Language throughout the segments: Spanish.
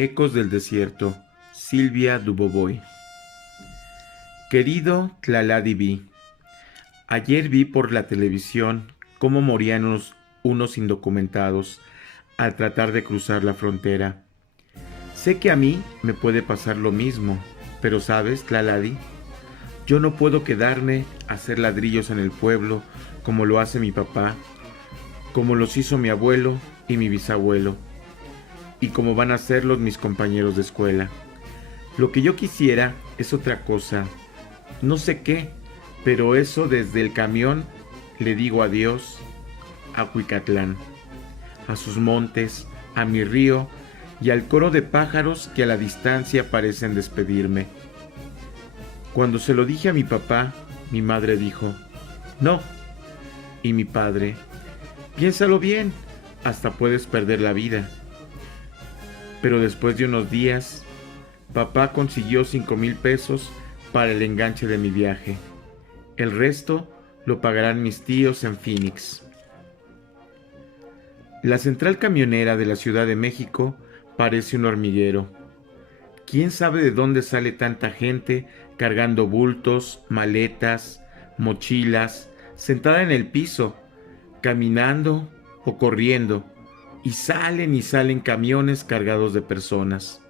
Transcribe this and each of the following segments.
Ecos del desierto, Silvia Dubovoy. Querido Tlaladivi, ayer vi por la televisión cómo morían unos indocumentados al tratar de cruzar la frontera. Sé que a mí me puede pasar lo mismo, pero sabes, Tlaladi, yo no puedo quedarme a hacer ladrillos en el pueblo como lo hace mi papá, como los hizo mi abuelo y mi bisabuelo, y como van a hacerlos mis compañeros de escuela. Lo que yo quisiera es otra cosa, no sé qué, pero eso desde el camión le digo adiós a Huicatlán, a sus montes, a mi río y al coro de pájaros que a la distancia parecen despedirme. Cuando se lo dije a mi papá, mi madre dijo, no, y mi padre, piénsalo bien, hasta puedes perder la vida. Pero después de unos días, papá consiguió 5,000 pesos para el enganche de mi viaje. El resto lo pagarán mis tíos en Phoenix. La central camionera de la Ciudad de México parece un hormiguero. ¿Quién sabe de dónde sale tanta gente cargando bultos, maletas, mochilas, sentada en el piso, caminando o corriendo? Y salen camiones cargados de personas.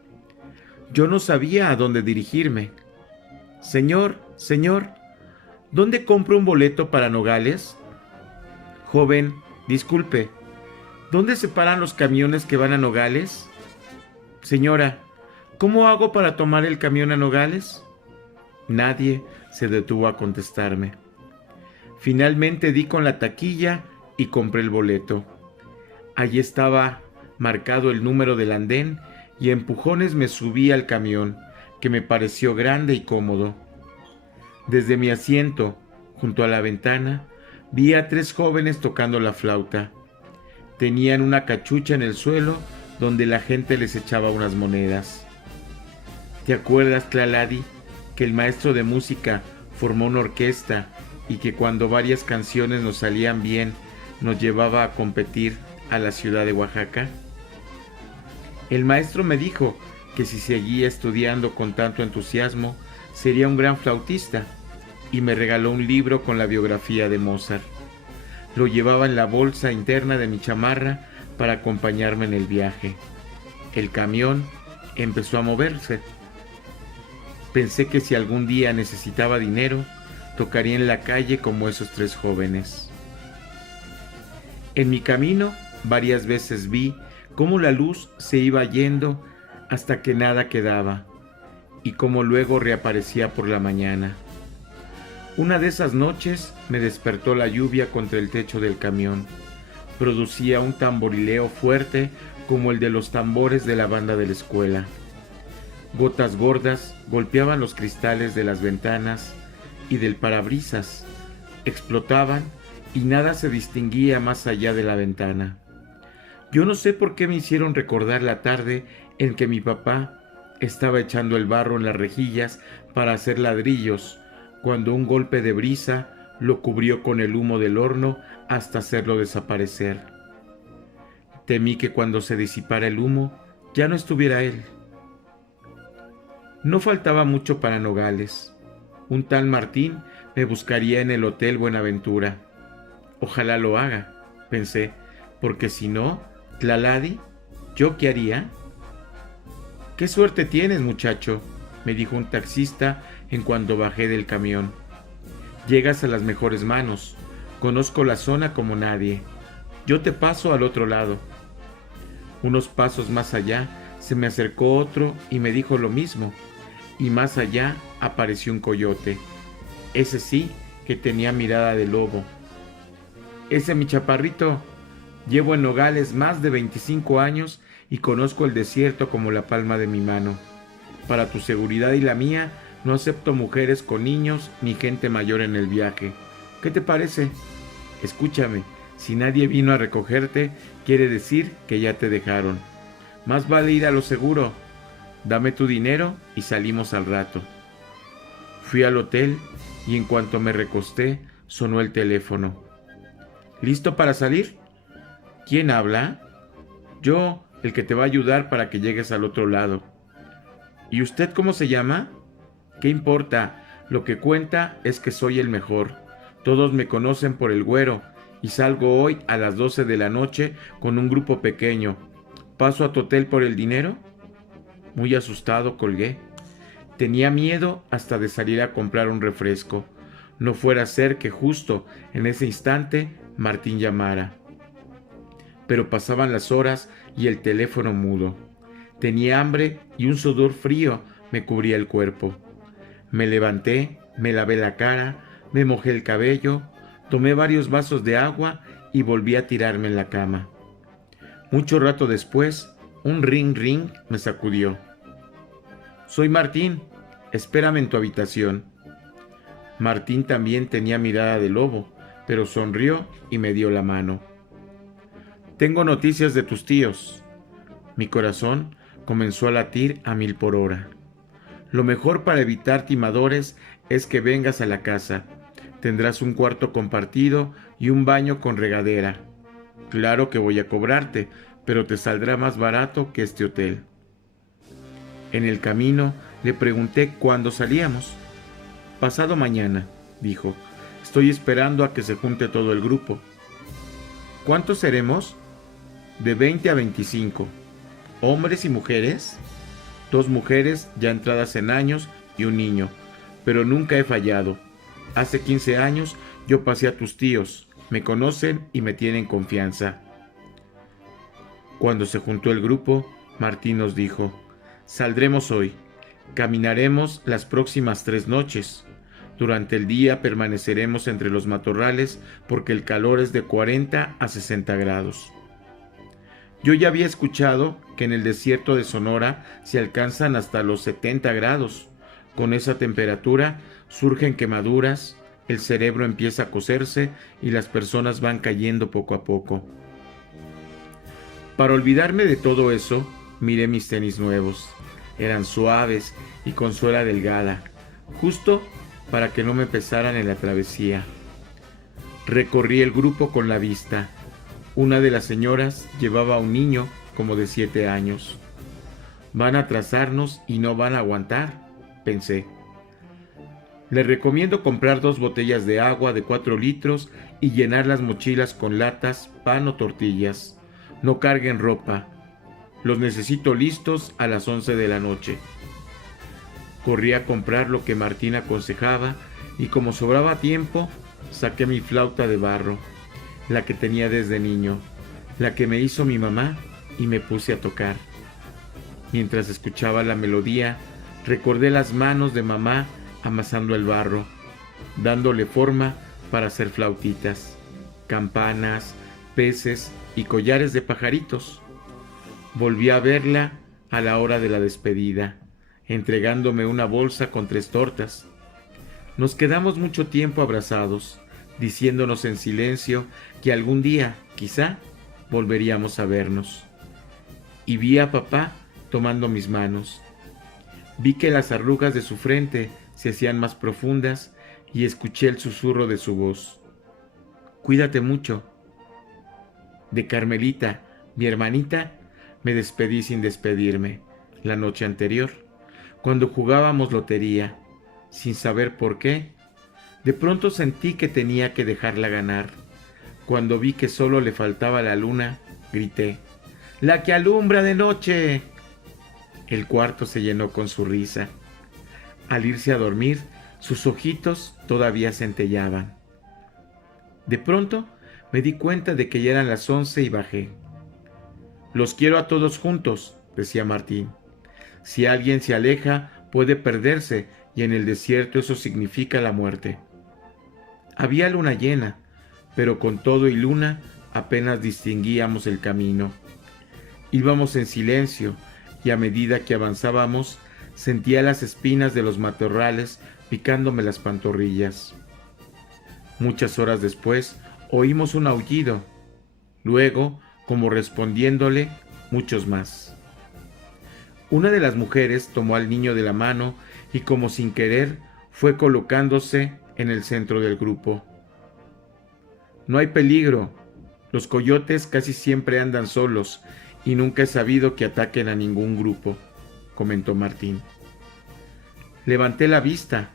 Yo no sabía a dónde dirigirme. Señor, señor, ¿dónde compro un boleto para Nogales? Joven, disculpe, ¿dónde se paran los camiones que van a Nogales? Señora, ¿cómo hago para tomar el camión a Nogales? Nadie se detuvo a contestarme. Finalmente di con la taquilla y compré el boleto. Allí estaba marcado el número del andén y a empujones me subí al camión, que me pareció grande y cómodo. Desde mi asiento, junto a la ventana, vi a 3 jóvenes tocando la flauta. Tenían una cachucha en el suelo donde la gente les echaba unas monedas. ¿Te acuerdas, Tlaladi, que el maestro de música formó una orquesta y que cuando varias canciones nos salían bien, nos llevaba a competir a la ciudad de Oaxaca? El maestro me dijo que si seguía estudiando con tanto entusiasmo, sería un gran flautista, y me regaló un libro con la biografía de Mozart. Lo llevaba en la bolsa interna de mi chamarra para acompañarme en el viaje. El camión empezó a moverse. Pensé que si algún día necesitaba dinero, tocaría en la calle como esos 3 jóvenes. En mi camino, varias veces vi cómo la luz se iba yendo hasta que nada quedaba, y cómo luego reaparecía por la mañana. Una de esas noches me despertó la lluvia contra el techo del camión. Producía un tamborileo fuerte como el de los tambores de la banda de la escuela. Gotas gordas golpeaban los cristales de las ventanas y del parabrisas, explotaban y nada se distinguía más allá de la ventana. Yo no sé por qué me hicieron recordar la tarde en que mi papá estaba echando el barro en las rejillas para hacer ladrillos, cuando un golpe de brisa lo cubrió con el humo del horno hasta hacerlo desaparecer. Temí que cuando se disipara el humo ya no estuviera él. No faltaba mucho para Nogales. Un tal Martín me buscaría en el Hotel Buenaventura. Ojalá lo haga, pensé, porque si no, Tlaladi, ¿yo qué haría? «¿Qué suerte tienes, muchacho?», me dijo un taxista en cuanto bajé del camión. «Llegas a las mejores manos. Conozco la zona como nadie. Yo te paso al otro lado». Unos pasos más allá se me acercó otro y me dijo lo mismo, y más allá apareció un coyote. Ese sí que tenía mirada de lobo. «Ese, mi chaparrito. Llevo en Nogales más de 25 años y conozco el desierto como la palma de mi mano. Para tu seguridad y la mía, no acepto mujeres con niños ni gente mayor en el viaje. ¿Qué te parece? Escúchame, si nadie vino a recogerte, quiere decir que ya te dejaron. Más vale ir a lo seguro. Dame tu dinero y salimos al rato». Fui al hotel y en cuanto me recosté, sonó el teléfono. «¿Listo para salir?». «¿Quién habla?». «Yo, el que te va a ayudar para que llegues al otro lado. ¿Y usted cómo se llama? ¿Qué importa? Lo que cuenta es que soy el mejor. Todos me conocen por el güero y salgo hoy a las 12 de la noche con un grupo pequeño. ¿Paso a tu hotel por el dinero? Muy asustado colgué. Tenía miedo hasta de salir a comprar un refresco. No fuera a ser que justo en ese instante Martín llamara. Pero pasaban las horas y el teléfono mudo. Tenía hambre y un sudor frío me cubría el cuerpo. Me levanté, me lavé la cara, me mojé el cabello, tomé varios vasos de agua y volví a tirarme en la cama. Mucho rato después, un ring ring me sacudió. Soy Martín, espérame en tu habitación. Martín también tenía mirada de lobo, pero sonrió y me dio la mano. Tengo noticias de tus tíos. Mi corazón comenzó a latir a 1000 por hora. Lo mejor para evitar timadores es que vengas a la casa. Tendrás un cuarto compartido y un baño con regadera. Claro que voy a cobrarte, pero te saldrá más barato que este hotel. En el camino le pregunté cuándo salíamos. Pasado mañana, dijo. Estoy esperando a que se junte todo el grupo. ¿Cuántos seremos? De 20 a 25. ¿Hombres y mujeres? 2 mujeres ya entradas en años y un niño, pero nunca he fallado. Hace 15 años yo pasé a tus tíos, me conocen y me tienen confianza. Cuando se juntó el grupo, Martín nos dijo, saldremos hoy, caminaremos las próximas 3 noches. Durante el día permaneceremos entre los matorrales porque el calor es de 40 a 60 grados. Yo ya había escuchado que en el desierto de Sonora se alcanzan hasta los 70 grados. Con esa temperatura surgen quemaduras, el cerebro empieza a cocerse y las personas van cayendo poco a poco. Para olvidarme de todo eso, miré mis tenis nuevos. Eran suaves y con suela delgada, justo para que no me pesaran en la travesía. Recorrí el grupo con la vista. Una de las señoras llevaba a un niño como de 7 años. Van a atrasarnos y no van a aguantar, pensé. Les recomiendo comprar 2 botellas de agua de 4 litros y llenar las mochilas con latas, pan o tortillas. No carguen ropa. Los necesito listos a las 11 de la noche. Corrí a comprar lo que Martín aconsejaba y como sobraba tiempo, saqué mi flauta de barro, la que tenía desde niño, la que me hizo mi mamá, y me puse a tocar. Mientras escuchaba la melodía, recordé las manos de mamá amasando el barro, dándole forma para hacer flautitas, campanas, peces y collares de pajaritos. Volví a verla a la hora de la despedida, entregándome una bolsa con 3 tortas. Nos quedamos mucho tiempo abrazados, diciéndonos en silencio que algún día, quizá, volveríamos a vernos. Y vi a papá tomando mis manos. Vi que las arrugas de su frente se hacían más profundas y escuché el susurro de su voz. Cuídate mucho. De Carmelita, mi hermanita, me despedí sin despedirme, la noche anterior, cuando jugábamos lotería, sin saber por qué. De pronto sentí que tenía que dejarla ganar. Cuando vi que solo le faltaba la luna, grité, ¡la que alumbra de noche! El cuarto se llenó con su risa. Al irse a dormir, sus ojitos todavía centellaban. De pronto me di cuenta de que ya eran las 11 y bajé. Los quiero a todos juntos, decía Martín. Si alguien se aleja, puede perderse, y en el desierto eso significa la muerte. Había luna llena, pero con todo y luna apenas distinguíamos el camino. Íbamos en silencio, y a medida que avanzábamos, sentía las espinas de los matorrales picándome las pantorrillas. Muchas horas después, oímos un aullido. Luego, como respondiéndole, muchos más. Una de las mujeres tomó al niño de la mano y, como sin querer, fue colocándose en el centro del grupo. No hay peligro. Los coyotes casi siempre andan solos y nunca he sabido que ataquen a ningún grupo, comentó Martín. Levanté la vista.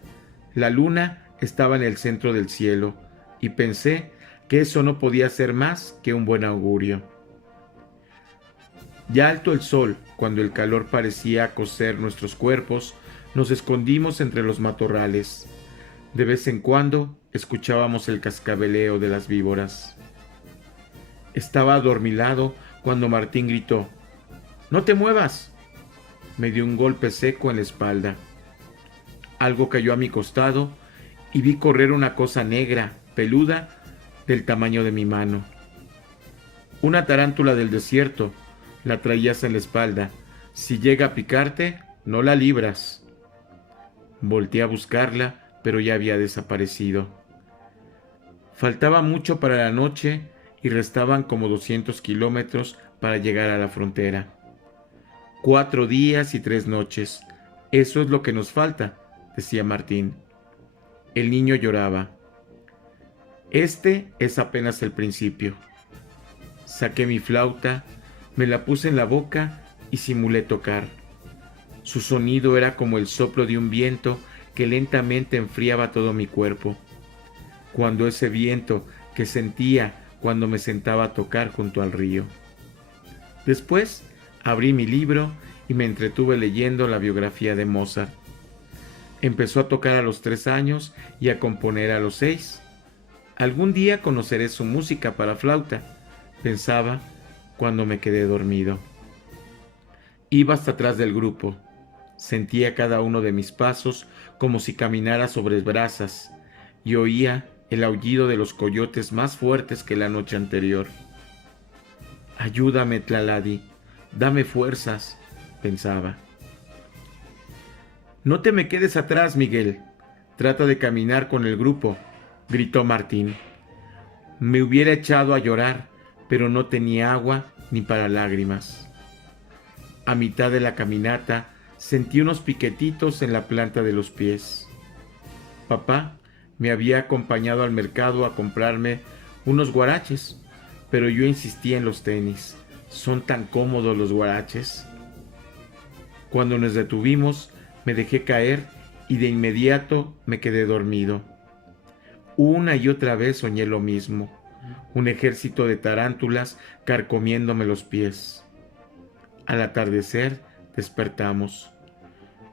La luna estaba en el centro del cielo y pensé que eso no podía ser más que un buen augurio. Ya alto el sol, cuando el calor parecía cocer nuestros cuerpos, nos escondimos entre los matorrales. De vez en cuando escuchábamos el cascabeleo de las víboras. Estaba adormilado cuando Martín gritó: «¡No te muevas!». Me dio un golpe seco en la espalda. Algo cayó a mi costado y vi correr una cosa negra, peluda, del tamaño de mi mano. Una tarántula del desierto. La traías en la espalda. Si llega a picarte, no la libras. Volté a buscarla, pero ya había desaparecido. Faltaba mucho para la noche y restaban como 200 kilómetros para llegar a la frontera. 4 días y 3 noches. Eso es lo que nos falta, decía Martín. El niño lloraba. Este es apenas el principio. Saqué mi flauta, me la puse en la boca y simulé tocar. Su sonido era como el soplo de un viento que lentamente enfriaba todo mi cuerpo. Cuando ese viento que sentía cuando me sentaba a tocar junto al río. Después abrí mi libro y me entretuve leyendo la biografía de Mozart. Empezó a tocar a los 3 años y a componer a los 6. Algún día conoceré su música para flauta, pensaba cuando me quedé dormido. Iba hasta atrás del grupo. Sentía cada uno de mis pasos como si caminara sobre brasas y oía el aullido de los coyotes más fuertes que la noche anterior. «Ayúdame, Tlaladi, dame fuerzas», pensaba. «No te me quedes atrás, Miguel. Trata de caminar con el grupo», gritó Martín. Me hubiera echado a llorar, pero no tenía agua ni para lágrimas. A mitad de la caminata sentí unos piquetitos en la planta de los pies. Papá me había acompañado al mercado a comprarme unos guaraches, pero yo insistía en los tenis. Son tan cómodos los guaraches. Cuando nos detuvimos, me dejé caer y de inmediato me quedé dormido. Una y otra vez soñé lo mismo, un ejército de tarántulas carcomiéndome los pies. Al atardecer despertamos.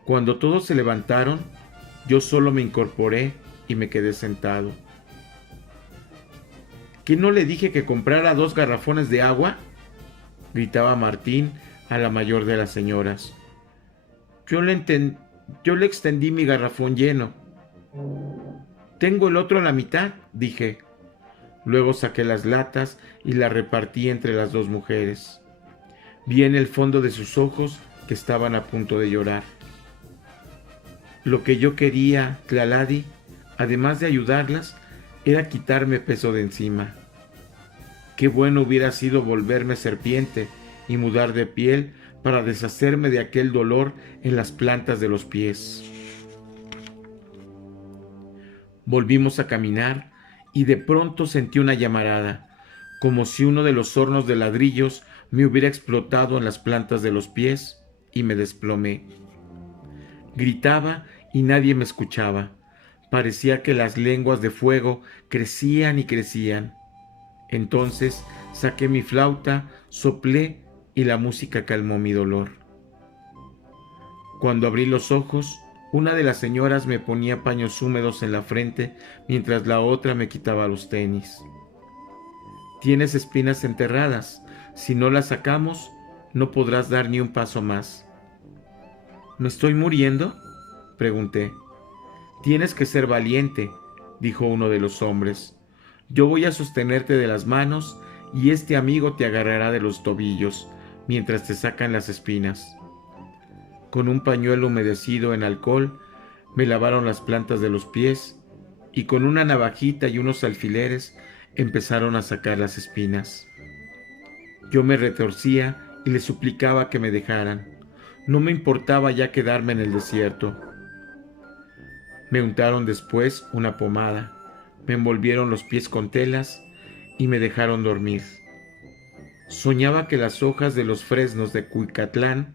Cuando todos se levantaron, yo solo me incorporé y me quedé sentado. ¿Qué no le dije que comprara 2 garrafones de agua?, gritaba Martín a la mayor de las señoras. Yo le extendí mi garrafón lleno. Tengo el otro a la mitad, dije. Luego saqué las latas y las repartí entre las 2 mujeres. Vi en el fondo de sus ojos que estaban a punto de llorar. Lo que yo quería, Tlaladi, además de ayudarlas, era quitarme peso de encima. Qué bueno hubiera sido volverme serpiente y mudar de piel para deshacerme de aquel dolor en las plantas de los pies. Volvimos a caminar y de pronto sentí una llamarada, como si uno de los hornos de ladrillos me hubiera explotado en las plantas de los pies y me desplomé. Gritaba y nadie me escuchaba. Parecía que las lenguas de fuego crecían y crecían. Entonces saqué mi flauta, soplé y la música calmó mi dolor. Cuando abrí los ojos, una de las señoras me ponía paños húmedos en la frente mientras la otra me quitaba los tenis. Tienes espinas enterradas. Si no las sacamos, no podrás dar ni un paso más. ¿Me estoy muriendo?, pregunté. Tienes que ser valiente, dijo uno de los hombres. Yo voy a sostenerte de las manos y este amigo te agarrará de los tobillos mientras te sacan las espinas. Con un pañuelo humedecido en alcohol me lavaron las plantas de los pies y con una navajita y unos alfileres empezaron a sacar las espinas. Yo me retorcía y les suplicaba que me dejaran. No me importaba ya quedarme en el desierto. Me untaron después una pomada, me envolvieron los pies con telas y me dejaron dormir. Soñaba que las hojas de los fresnos de Cuicatlán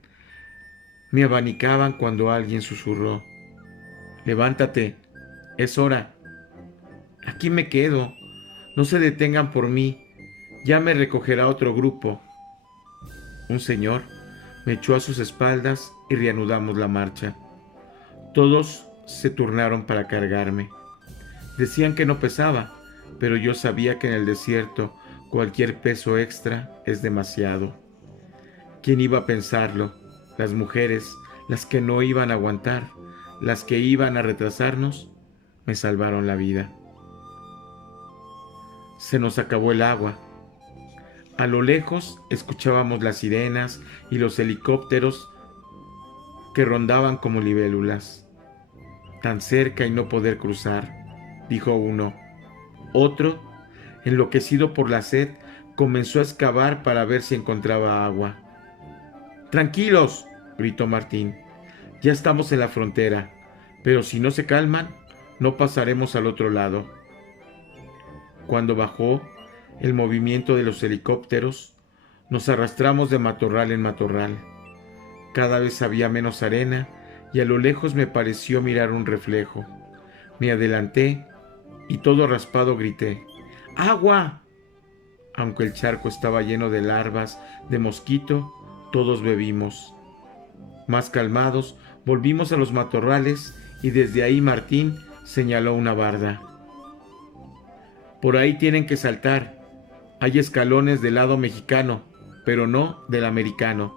me abanicaban cuando alguien susurró: levántate, es hora. Aquí me quedo, no se detengan por mí, ya me recogerá otro grupo. Un señor me echó a sus espaldas y reanudamos la marcha. Todos se turnaron para cargarme. Decían que no pesaba, pero yo sabía que en el desierto cualquier peso extra es demasiado. ¿Quién iba a pensarlo? Las mujeres, las que no iban a aguantar, las que iban a retrasarnos, me salvaron la vida. Se nos acabó el agua. A lo lejos escuchábamos las sirenas y los helicópteros que rondaban como libélulas. Tan cerca y no poder cruzar, dijo uno. Otro, enloquecido por la sed, comenzó a excavar para ver si encontraba agua. ¡Tranquilos!, gritó Martín. Ya estamos en la frontera, pero si no se calman, no pasaremos al otro lado. Cuando bajó el movimiento de los helicópteros, nos arrastramos de matorral en matorral. Cada vez había menos arena y a lo lejos me pareció mirar un reflejo. Me adelanté y todo raspado grité: ¡agua! Aunque el charco estaba lleno de larvas de mosquito, todos bebimos. Más calmados, volvimos a los matorrales y desde ahí Martín señaló una barda. Por ahí tienen que saltar. Hay escalones del lado mexicano, pero no del americano.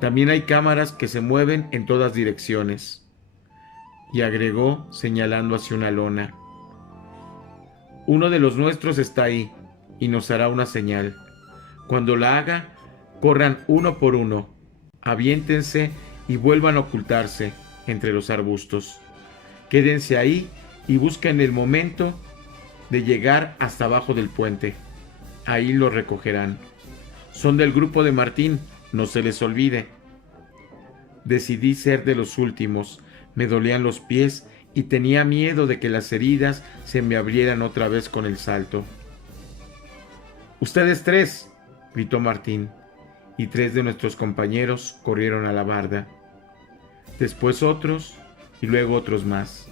También hay cámaras que se mueven en todas direcciones. Y agregó señalando hacia una lona: uno de los nuestros está ahí y nos hará una señal. Cuando la haga, corran uno por uno, aviéntense y vuelvan a ocultarse entre los arbustos. Quédense ahí y busquen el momento de llegar hasta abajo del puente. Ahí los recogerán. Son del grupo de Martín, no se les olvide. Decidí ser de los últimos. Me dolían los pies y tenía miedo de que las heridas se me abrieran otra vez con el salto. «¡Ustedes tres!», gritó Martín, y 3 de nuestros compañeros corrieron a la barda. Después otros, y luego otros más.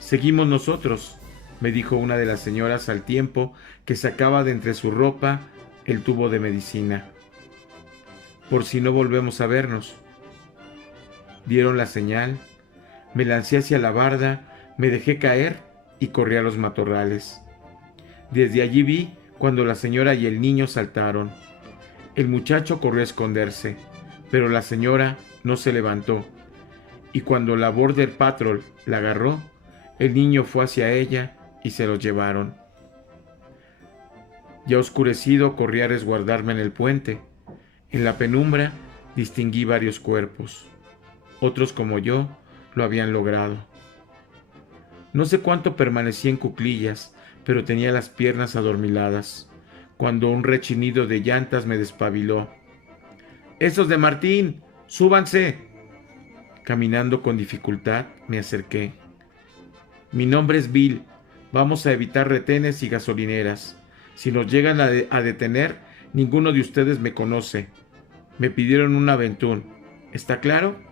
«Seguimos nosotros», me dijo una de las señoras al tiempo que sacaba de entre su ropa el tubo de medicina. «Por si no volvemos a vernos». Dieron la señal, me lancé hacia la barda, me dejé caer y corrí a los matorrales. Desde allí vi cuando la señora y el niño saltaron. El muchacho corrió a esconderse, pero la señora no se levantó, y cuando la Border Patrol la agarró, el niño fue hacia ella y se los llevaron. Ya oscurecido corrí a resguardarme en el puente. En la penumbra distinguí varios cuerpos. Otros como yo lo habían logrado. No sé cuánto permanecí en cuclillas, pero tenía las piernas adormiladas, cuando un rechinido de llantas me despabiló. «¡Esos de Martín! ¡Súbanse!». Caminando con dificultad me acerqué. «Mi nombre es Bill. Vamos a evitar retenes y gasolineras. Si nos llegan a detener, ninguno de ustedes me conoce. Me pidieron un aventún. ¿Está claro?».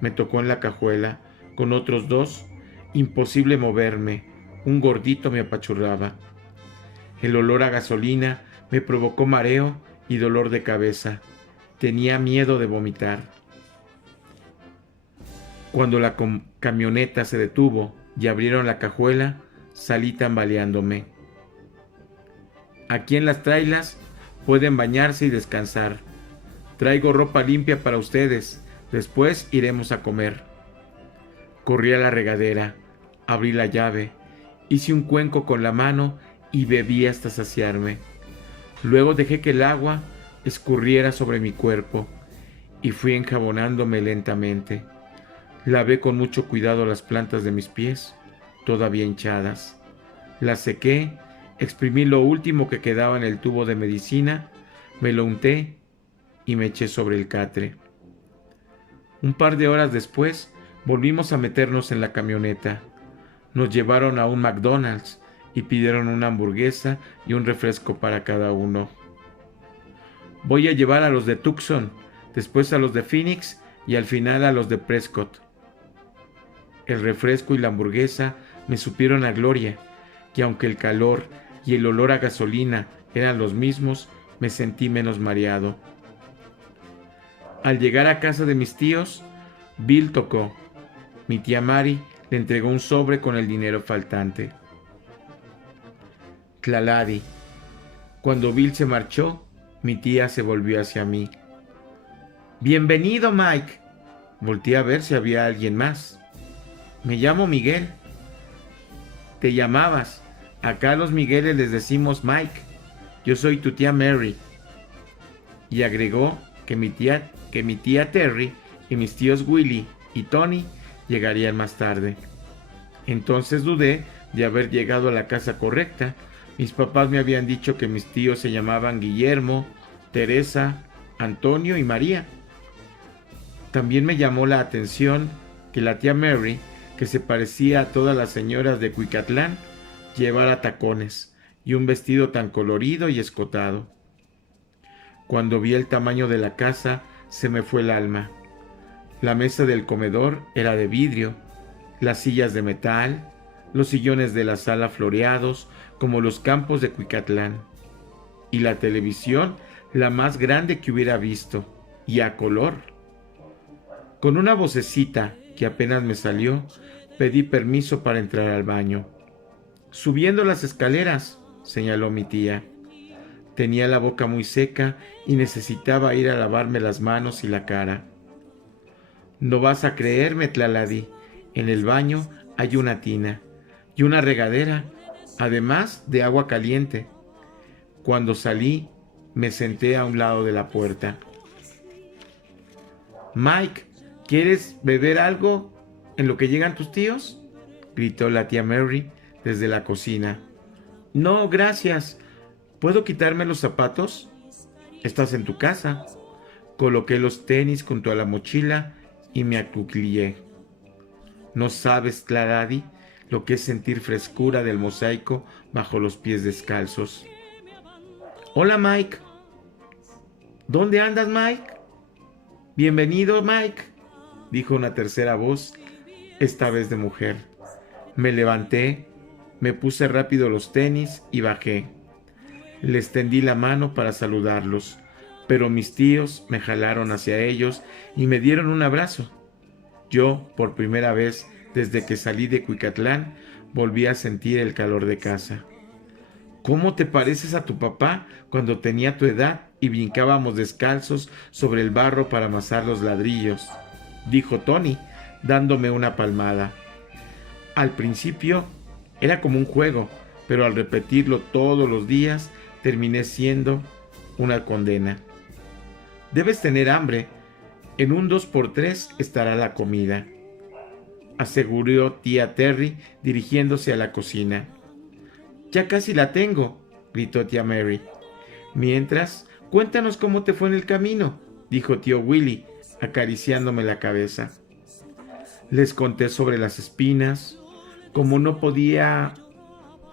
Me tocó en la cajuela, con otros 2. Imposible moverme. Un gordito me apachurraba. El olor a gasolina me provocó mareo y dolor de cabeza. Tenía miedo de vomitar. Cuando la camioneta se detuvo y abrieron la cajuela, salí tambaleándome. «Aquí en las trailas pueden bañarse y descansar. Traigo ropa limpia para ustedes. Después iremos a comer». Corrí a la regadera, abrí la llave, hice un cuenco con la mano y bebí hasta saciarme. Luego dejé que el agua escurriera sobre mi cuerpo y fui enjabonándome lentamente. Lavé con mucho cuidado las plantas de mis pies, todavía hinchadas. Las sequé, exprimí lo último que quedaba en el tubo de medicina, me lo unté y me eché sobre el catre. Un par de horas después, volvimos a meternos en la camioneta. Nos llevaron a un McDonald's y pidieron una hamburguesa y un refresco para cada uno. Voy a llevar a los de Tucson, después a los de Phoenix y al final a los de Prescott. El refresco y la hamburguesa me supieron a gloria, y aunque el calor y el olor a gasolina eran los mismos, me sentí menos mareado. Al llegar a casa de mis tíos, Bill tocó. Mi tía Mary le entregó un sobre con el dinero faltante. Tlaladi. Cuando Bill se marchó, mi tía se volvió hacia mí. «Bienvenido, Mike». Volteé a ver si había alguien más. «Me llamo Miguel». «Te llamabas. Acá a los Migueles les decimos Mike. Yo soy tu tía Mary». Y agregó que mi tía Terry y mis tíos Willie y Tony llegarían más tarde. Entonces dudé de haber llegado a la casa correcta. Mis papás me habían dicho que mis tíos se llamaban Guillermo, Teresa, Antonio y María. También me llamó la atención que la tía Mary, que se parecía a todas las señoras de Cuicatlán, llevara tacones y un vestido tan colorido y escotado. Cuando vi el tamaño de la casa, se me fue el alma. La mesa del comedor era de vidrio, las sillas de metal, los sillones de la sala floreados como los campos de Cuicatlán, y la televisión la más grande que hubiera visto, y a color. Con una vocecita que apenas me salió, pedí permiso para entrar al baño. «Subiendo las escaleras», señaló mi tía. Tenía la boca muy seca y necesitaba ir a lavarme las manos y la cara. «No vas a creerme, Tlaladi. En el baño hay una tina y una regadera, además de agua caliente». Cuando salí, me senté a un lado de la puerta. «Mike, ¿quieres beber algo en lo que llegan tus tíos?», gritó la tía Mary desde la cocina. «No, gracias. ¿Puedo quitarme los zapatos?». «Estás en tu casa». Coloqué los tenis junto a la mochila y me acuclillé. No sabes, Tlaladi, lo que es sentir frescura del mosaico bajo los pies descalzos. «Hola, Mike». «¿Dónde andas, Mike?». «Bienvenido, Mike», dijo una tercera voz, esta vez de mujer. Me levanté, me puse rápido los tenis y bajé. Les tendí la mano para saludarlos, pero mis tíos me jalaron hacia ellos y me dieron un abrazo. Yo, por primera vez desde que salí de Cuicatlán, volví a sentir el calor de casa. «¿Cómo te pareces a tu papá cuando tenía tu edad y brincábamos descalzos sobre el barro para amasar los ladrillos?», dijo Tony, dándome una palmada. Al principio era como un juego, pero al repetirlo todos los días terminé siendo una condena. «Debes tener hambre. En un 2x3 estará la comida», aseguró tía Terry dirigiéndose a la cocina. «Ya casi la tengo», gritó tía Mary. «Mientras, cuéntanos cómo te fue en el camino», dijo tío Willie, acariciándome la cabeza. Les conté sobre las espinas. Como no podía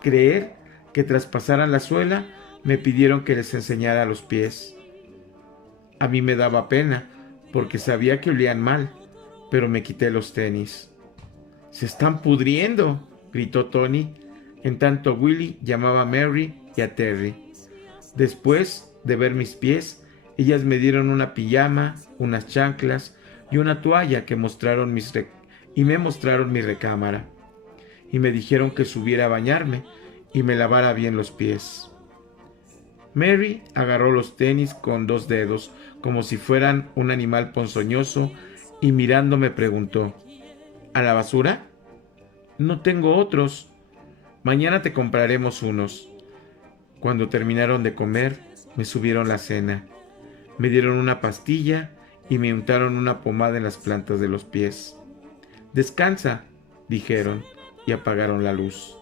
creer que traspasaran la suela, me pidieron que les enseñara los pies. A mí me daba pena, porque sabía que olían mal, pero me quité los tenis. «¡Se están pudriendo!», gritó Tony, en tanto Willie llamaba a Mary y a Terry. Después de ver mis pies, ellas me dieron una pijama, unas chanclas y una toalla que me mostraron mi recámara. Y me dijeron que subiera a bañarme y me lavara bien los pies. Mary agarró los tenis con 2 dedos, como si fueran un animal ponzoñoso, y mirándome preguntó: «¿A la basura?». «No tengo otros. Mañana te compraremos unos». Cuando terminaron de comer, me subieron la cena. Me dieron una pastilla y me untaron una pomada en las plantas de los pies. «Descansa», dijeron, y apagaron la luz.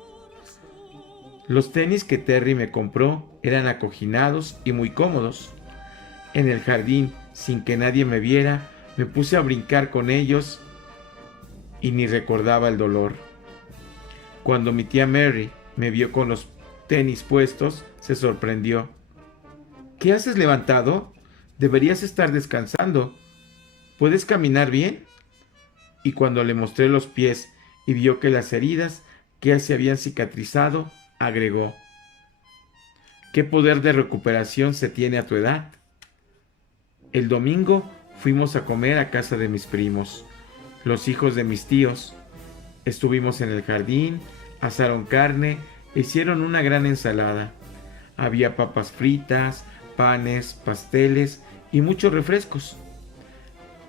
Los tenis que Terry me compró eran acoginados y muy cómodos. En el jardín, sin que nadie me viera, me puse a brincar con ellos y ni recordaba el dolor. Cuando mi tía Mary me vio con los tenis puestos, se sorprendió. «¿Qué haces levantado?», Deberías estar descansando. ¿Puedes caminar bien? Y cuando le mostré los pies y vio que las heridas que ya se habían cicatrizado, agregó: ¿qué poder de recuperación se tiene a tu edad? El domingo fuimos a comer a casa de mis primos, los hijos de mis tíos. Estuvimos en el jardín, asaron carne e hicieron una gran ensalada. Había papas fritas, panes, pasteles y muchos refrescos.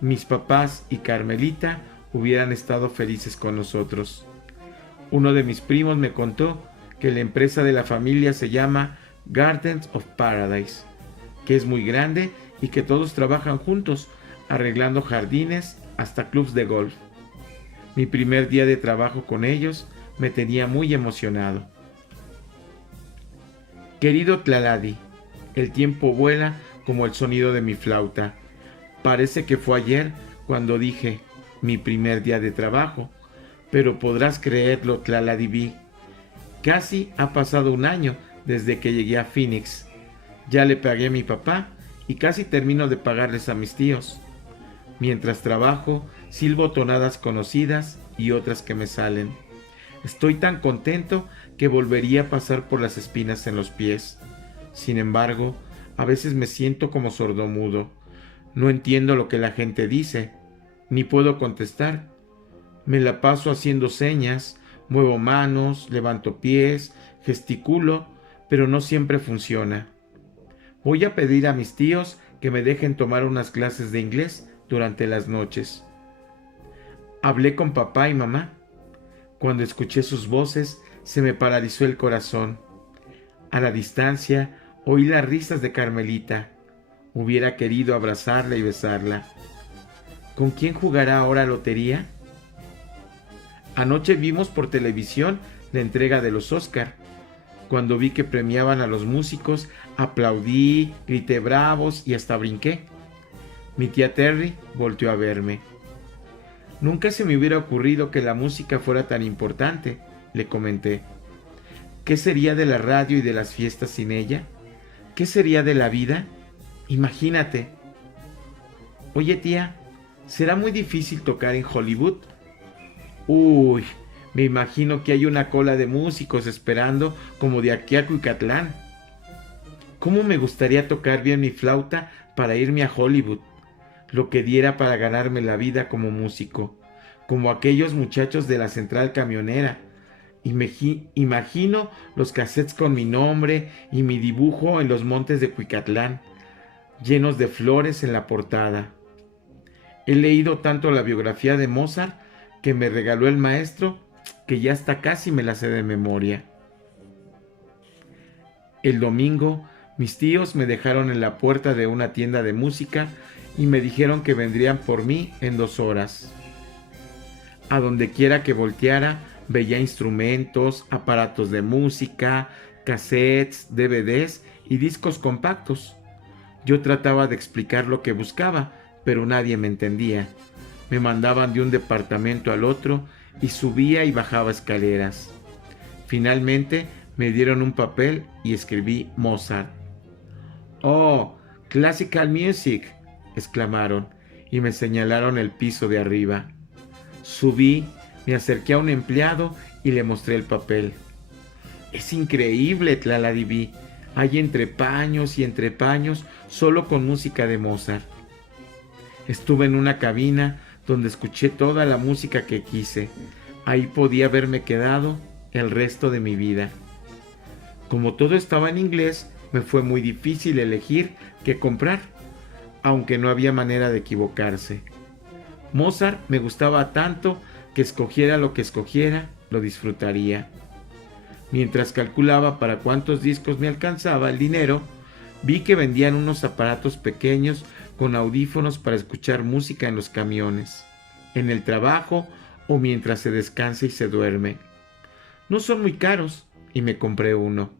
Mis papás y Carmelita hubieran estado felices con nosotros. Uno de mis primos me contó que la empresa de la familia se llama Gardens of Paradise, que es muy grande y que todos trabajan juntos, arreglando jardines hasta clubs de golf. Mi primer día de trabajo con ellos me tenía muy emocionado. Querido Tlaladi, el tiempo vuela como el sonido de mi flauta. Parece que fue ayer cuando dije mi primer día de trabajo, pero podrás creerlo, Tlaladi. Casi ha pasado un año desde que llegué a Phoenix. Ya le pagué a mi papá y casi termino de pagarles a mis tíos. Mientras trabajo, silbo tonadas conocidas y otras que me salen. Estoy tan contento que volvería a pasar por las espinas en los pies. Sin embargo, a veces me siento como sordomudo. No entiendo lo que la gente dice, ni puedo contestar. Me la paso haciendo señas, muevo manos, levanto pies, gesticulo, pero no siempre funciona. Voy a pedir a mis tíos que me dejen tomar unas clases de inglés durante las noches. Hablé con papá y mamá. Cuando escuché sus voces, se me paralizó el corazón. A la distancia, oí las risas de Carmelita. Hubiera querido abrazarla y besarla. ¿Con quién jugará ahora lotería? Anoche vimos por televisión la entrega de los Oscar. Cuando vi que premiaban a los músicos, aplaudí, grité bravos y hasta brinqué. Mi tía Terry volteó a verme. Nunca se me hubiera ocurrido que la música fuera tan importante, le comenté. ¿Qué sería de la radio y de las fiestas sin ella? ¿Qué sería de la vida? Imagínate. Oye, tía, ¿será muy difícil tocar en Hollywood? Uy, me imagino que hay una cola de músicos esperando como de aquí a Cuicatlán. ¿Cómo me gustaría tocar bien mi flauta para irme a Hollywood? Lo que diera para ganarme la vida como músico, como aquellos muchachos de la central camionera. Imagino los cassettes con mi nombre y mi dibujo en los montes de Cuicatlán, llenos de flores en la portada. He leído tanto la biografía de Mozart que me regaló el maestro que ya hasta casi me la sé de memoria. El domingo, mis tíos me dejaron en la puerta de una tienda de música y me dijeron que vendrían por mí en 2 horas. A donde quiera que volteara, veía instrumentos, aparatos de música, cassettes, DVDs y discos compactos. Yo trataba de explicar lo que buscaba, pero nadie me entendía. Me mandaban de un departamento al otro y subía y bajaba escaleras. Finalmente me dieron un papel y escribí Mozart. ¡Oh, classical music!, exclamaron y me señalaron el piso de arriba. Subí, me acerqué a un empleado y le mostré el papel. Es increíble, Tlaladi. Hay entrepaños y entrepaños solo con música de Mozart. Estuve en una cabina donde escuché toda la música que quise. Ahí podía haberme quedado el resto de mi vida. Como todo estaba en inglés, me fue muy difícil elegir qué comprar, aunque no había manera de equivocarse. Mozart me gustaba tanto que escogiera lo que escogiera, lo disfrutaría. Mientras calculaba para cuántos discos me alcanzaba el dinero, vi que vendían unos aparatos pequeños con audífonos para escuchar música en los camiones, en el trabajo o mientras se descansa y se duerme. No son muy caros y me compré uno.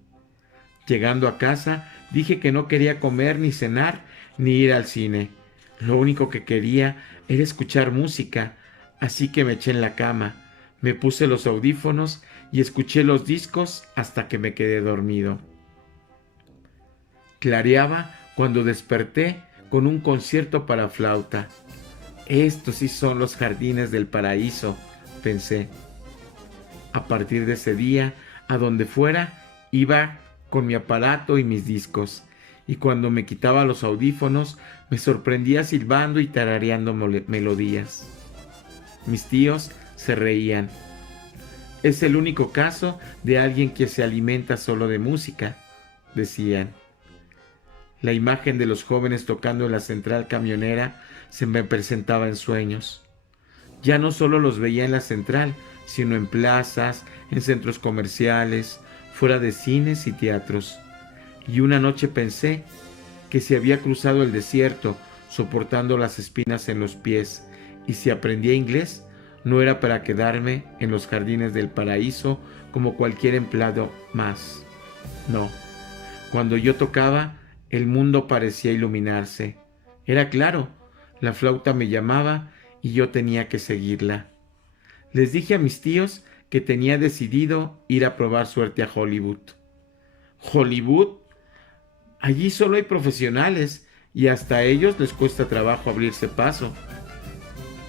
Llegando a casa, dije que no quería comer ni cenar ni ir al cine. Lo único que quería era escuchar música, así que me eché en la cama, me puse los audífonos y escuché los discos hasta que me quedé dormido. Clareaba cuando desperté con un concierto para flauta. Estos sí son los jardines del paraíso, pensé. A partir de ese día, a donde fuera, iba con mi aparato y mis discos, y cuando me quitaba los audífonos, me sorprendía silbando y tarareando melodías. Mis tíos se reían. Es el único caso de alguien que se alimenta solo de música, decían. La imagen de los jóvenes tocando en la central camionera se me presentaba en sueños. Ya no solo los veía en la central, sino en plazas, en centros comerciales, fuera de cines y teatros. Y una noche pensé que si había cruzado el desierto soportando las espinas en los pies, y si aprendía inglés, no era para quedarme en los jardines del paraíso como cualquier empleado más. No, cuando yo tocaba, el mundo parecía iluminarse. Era claro, la flauta me llamaba y yo tenía que seguirla. Les dije a mis tíos que tenía decidido ir a probar suerte a Hollywood. ¿Hollywood? Allí solo hay profesionales y hasta a ellos les cuesta trabajo abrirse paso.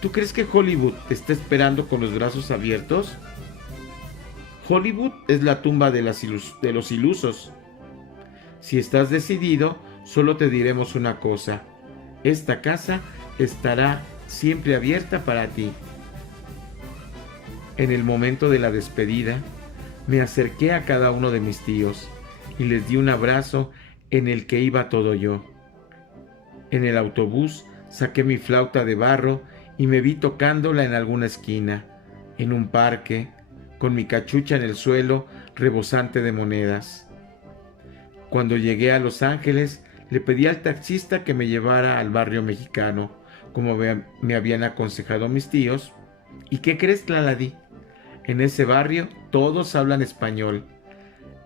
¿Tú crees que Hollywood te está esperando con los brazos abiertos? Hollywood es la tumba de los ilusos. Si estás decidido, solo te diremos una cosa. Esta casa estará siempre abierta para ti. En el momento de la despedida, me acerqué a cada uno de mis tíos y les di un abrazo en el que iba todo yo. En el autobús saqué mi flauta de barro y me vi tocándola en alguna esquina, en un parque, con mi cachucha en el suelo rebosante de monedas. Cuando llegué a Los Ángeles, le pedí al taxista que me llevara al barrio mexicano, como me habían aconsejado mis tíos. ¿Y qué crees, Tlaladí? En ese barrio todos hablan español.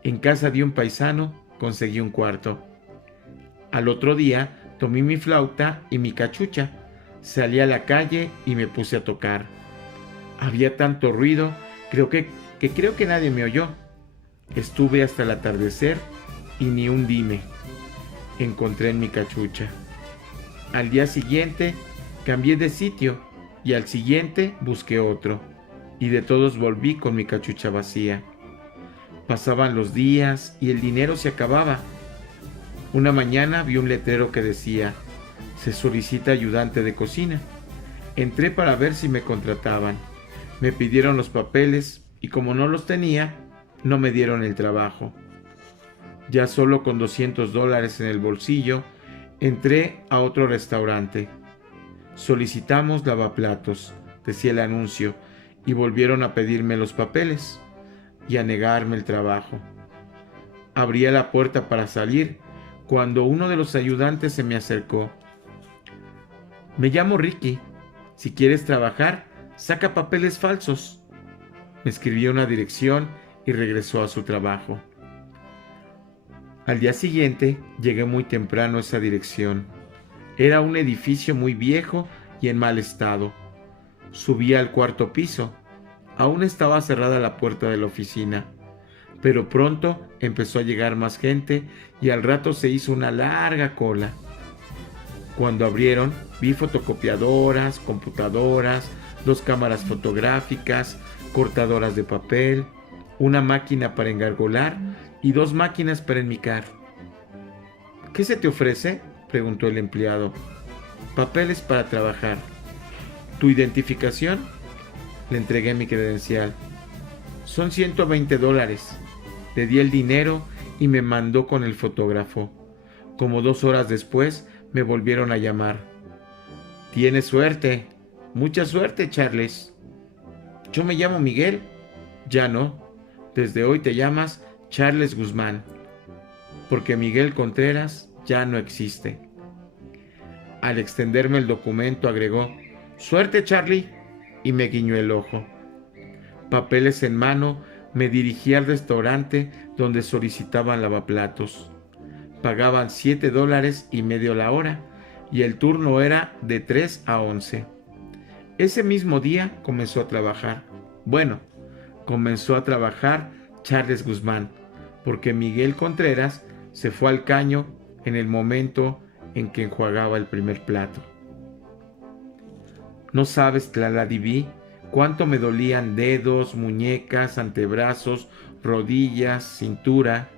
En casa de un paisano conseguí un cuarto. Al otro día tomé mi flauta y mi cachucha, salí a la calle y me puse a tocar. Había tanto ruido, creo que nadie me oyó. Estuve hasta el atardecer y ni un dime encontré en mi cachucha. Al día siguiente cambié de sitio y al siguiente busqué otro, y de todos volví con mi cachucha vacía. Pasaban los días y el dinero se acababa. Una mañana vi un letrero que decía: se solicita ayudante de cocina. Entré para ver si me contrataban. Me pidieron los papeles y como no los tenía, no me dieron el trabajo. Ya solo con $200 en el bolsillo, entré a otro restaurante. Solicitamos lavaplatos, decía el anuncio, y volvieron a pedirme los papeles y a negarme el trabajo. Abría la puerta para salir cuando uno de los ayudantes se me acercó. Me llamo Ricky. Si quieres trabajar, saca papeles falsos. Me escribió una dirección y regresó a su trabajo. Al día siguiente llegué muy temprano a esa dirección. Era un edificio muy viejo y en mal estado. Subí al cuarto piso. Aún estaba cerrada la puerta de la oficina, pero pronto empezó a llegar más gente y al rato se hizo una larga cola. Cuando abrieron, vi fotocopiadoras, computadoras, 2 cámaras fotográficas, cortadoras de papel, una máquina para engargolar y 2 máquinas para enmicar. ¿Qué se te ofrece?, preguntó el empleado. Papeles para trabajar. ¿Tu identificación? Le entregué mi credencial. Son $120. Le di el dinero y me mandó con el fotógrafo. Como 2 horas después me volvieron a llamar. Tienes suerte. Mucha suerte, Charles. Yo me llamo Miguel. Ya no. Desde hoy te llamas Charles Guzmán, porque Miguel Contreras ya no existe. Al extenderme el documento agregó: suerte, Charlie, y me guiñó el ojo. Papeles en mano, me dirigí al restaurante donde solicitaban lavaplatos. Pagaban $7.50 la hora y el turno era de 3 a 11. Ese mismo día comenzó a trabajar. Bueno, comenzó a trabajar Charles Guzmán, porque Miguel Contreras se fue al caño en el momento en que enjuagaba el primer plato. No sabes, Tlaladibí, cuánto me dolían dedos, muñecas, antebrazos, rodillas, cintura.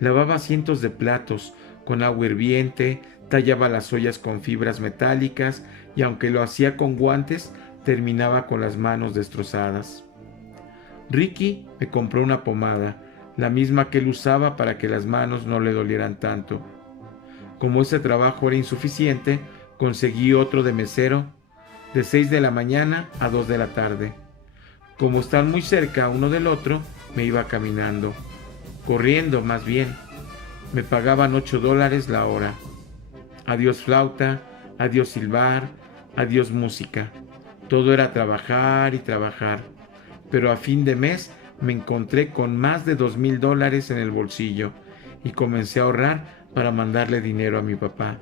Lavaba cientos de platos con agua hirviente, tallaba las ollas con fibras metálicas y aunque lo hacía con guantes, terminaba con las manos destrozadas. Ricky me compró una pomada, la misma que él usaba para que las manos no le dolieran tanto. Como ese trabajo era insuficiente, conseguí otro de mesero de 6 de la mañana a 2 de la tarde. Como están muy cerca uno del otro, me iba caminando, corriendo más bien. Me pagaban $8 la hora. Adiós flauta, adiós silbar, adiós música. Todo era trabajar y trabajar. Pero a fin de mes me encontré con más de $2,000 en el bolsillo y comencé a ahorrar para mandarle dinero a mi papá.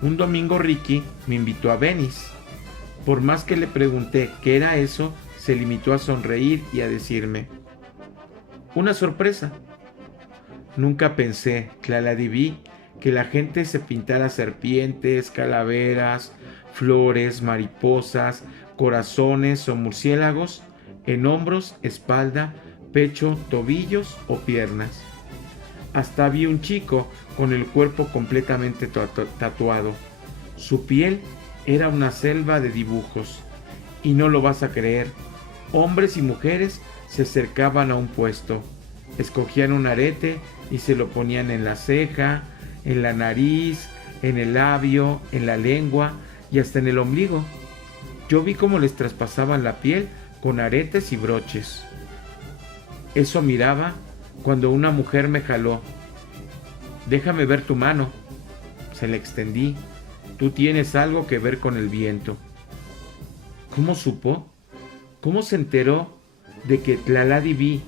Un domingo Ricky me invitó a Venice. Por más que le pregunté qué era eso, se limitó a sonreír y a decirme: una sorpresa. Nunca pensé, Tlaladibí, que la gente se pintara serpientes, calaveras, flores, mariposas, corazones o murciélagos en hombros, espalda, pecho, tobillos o piernas. Hasta vi un chico con el cuerpo completamente tatuado. Su piel era una selva de dibujos. Y no lo vas a creer, hombres y mujeres se acercaban a un puesto, escogían un arete y se lo ponían en la ceja, en la nariz, en el labio, en la lengua y hasta en el ombligo. Yo vi cómo les traspasaban la piel con aretes y broches. Eso miraba cuando una mujer me jaló. Déjame ver tu mano. Se la extendí. Tú tienes algo que ver con el viento. ¿Cómo supo? ¿Cómo se enteró de que Tlaladibí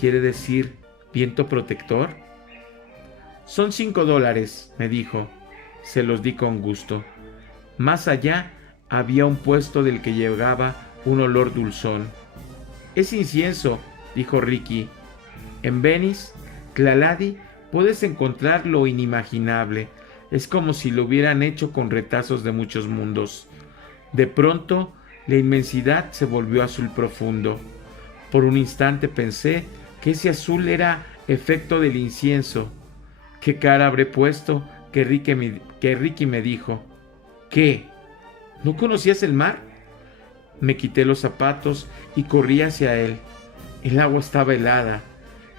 quiere decir viento protector? Son $5, me dijo. Se los di con gusto. Más allá había un puesto del que llegaba un olor dulzón. Es incienso, dijo Ricky. En Venice, Tlaladi, puedes encontrar lo inimaginable. Es como si lo hubieran hecho con retazos de muchos mundos. De pronto, la inmensidad se volvió azul profundo. Por un instante pensé que ese azul era efecto del incienso. ¿Qué cara habré puesto que Ricky me dijo? ¿Qué? ¿No conocías el mar? Me quité los zapatos y corrí hacia él. El agua estaba helada.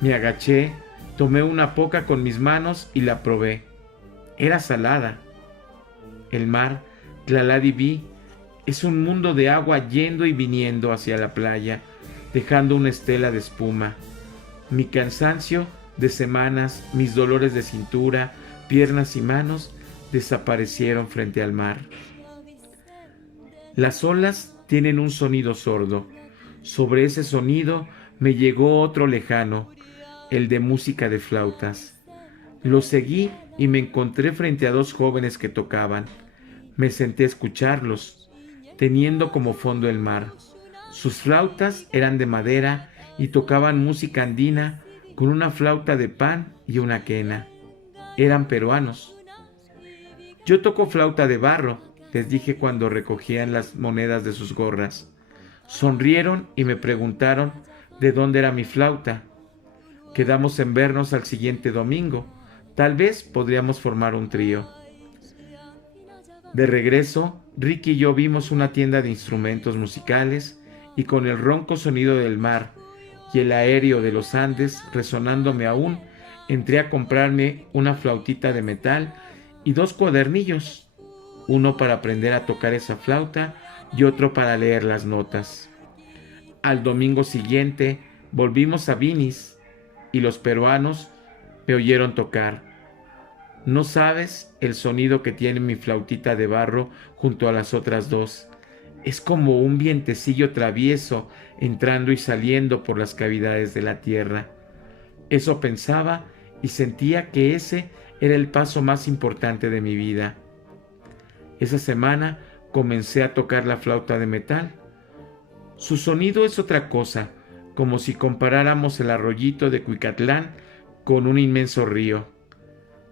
Me agaché, tomé una poca con mis manos y la probé. Era salada. El mar, Tlaladibí, es un mundo de agua yendo y viniendo hacia la playa, dejando una estela de espuma. Mi cansancio de semanas, mis dolores de cintura, piernas y manos desaparecieron frente al mar. Las olas tienen un sonido sordo. Sobre ese sonido me llegó otro lejano, el de música de flautas. Lo seguí y me encontré frente a dos jóvenes que tocaban. Me senté a escucharlos, teniendo como fondo el mar. Sus flautas eran de madera y tocaban música andina con una flauta de pan y una quena. Eran peruanos. Yo toco flauta de barro, les dije cuando recogían las monedas de sus gorras. Sonrieron y me preguntaron de dónde era mi flauta. Quedamos en vernos al siguiente domingo. Tal vez podríamos formar un trío. De regreso, Ricky y yo vimos una tienda de instrumentos musicales y con el ronco sonido del mar y el aéreo de los Andes resonándome aún, entré a comprarme una flautita de metal y 2 cuadernillos, uno para aprender a tocar esa flauta y otro para leer las notas. Al domingo siguiente volvimos a Venice y los peruanos me oyeron tocar. No sabes el sonido que tiene mi flautita de barro junto a las otras dos. Es como un vientecillo travieso entrando y saliendo por las cavidades de la tierra. Eso pensaba y sentía que ese era el paso más importante de mi vida. Esa semana comencé a tocar la flauta de metal. Su sonido es otra cosa, como si comparáramos el arroyito de Cuicatlán con un inmenso río.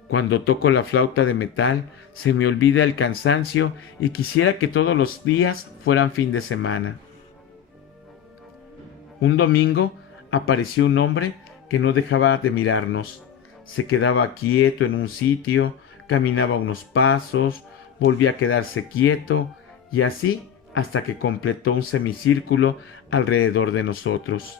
Cuando toco la flauta de metal, se me olvida el cansancio y quisiera que todos los días fueran fin de semana. Un domingo apareció un hombre que no dejaba de mirarnos. Se quedaba quieto en un sitio, caminaba unos pasos, volvía a quedarse quieto y así hasta que completó un semicírculo alrededor de nosotros.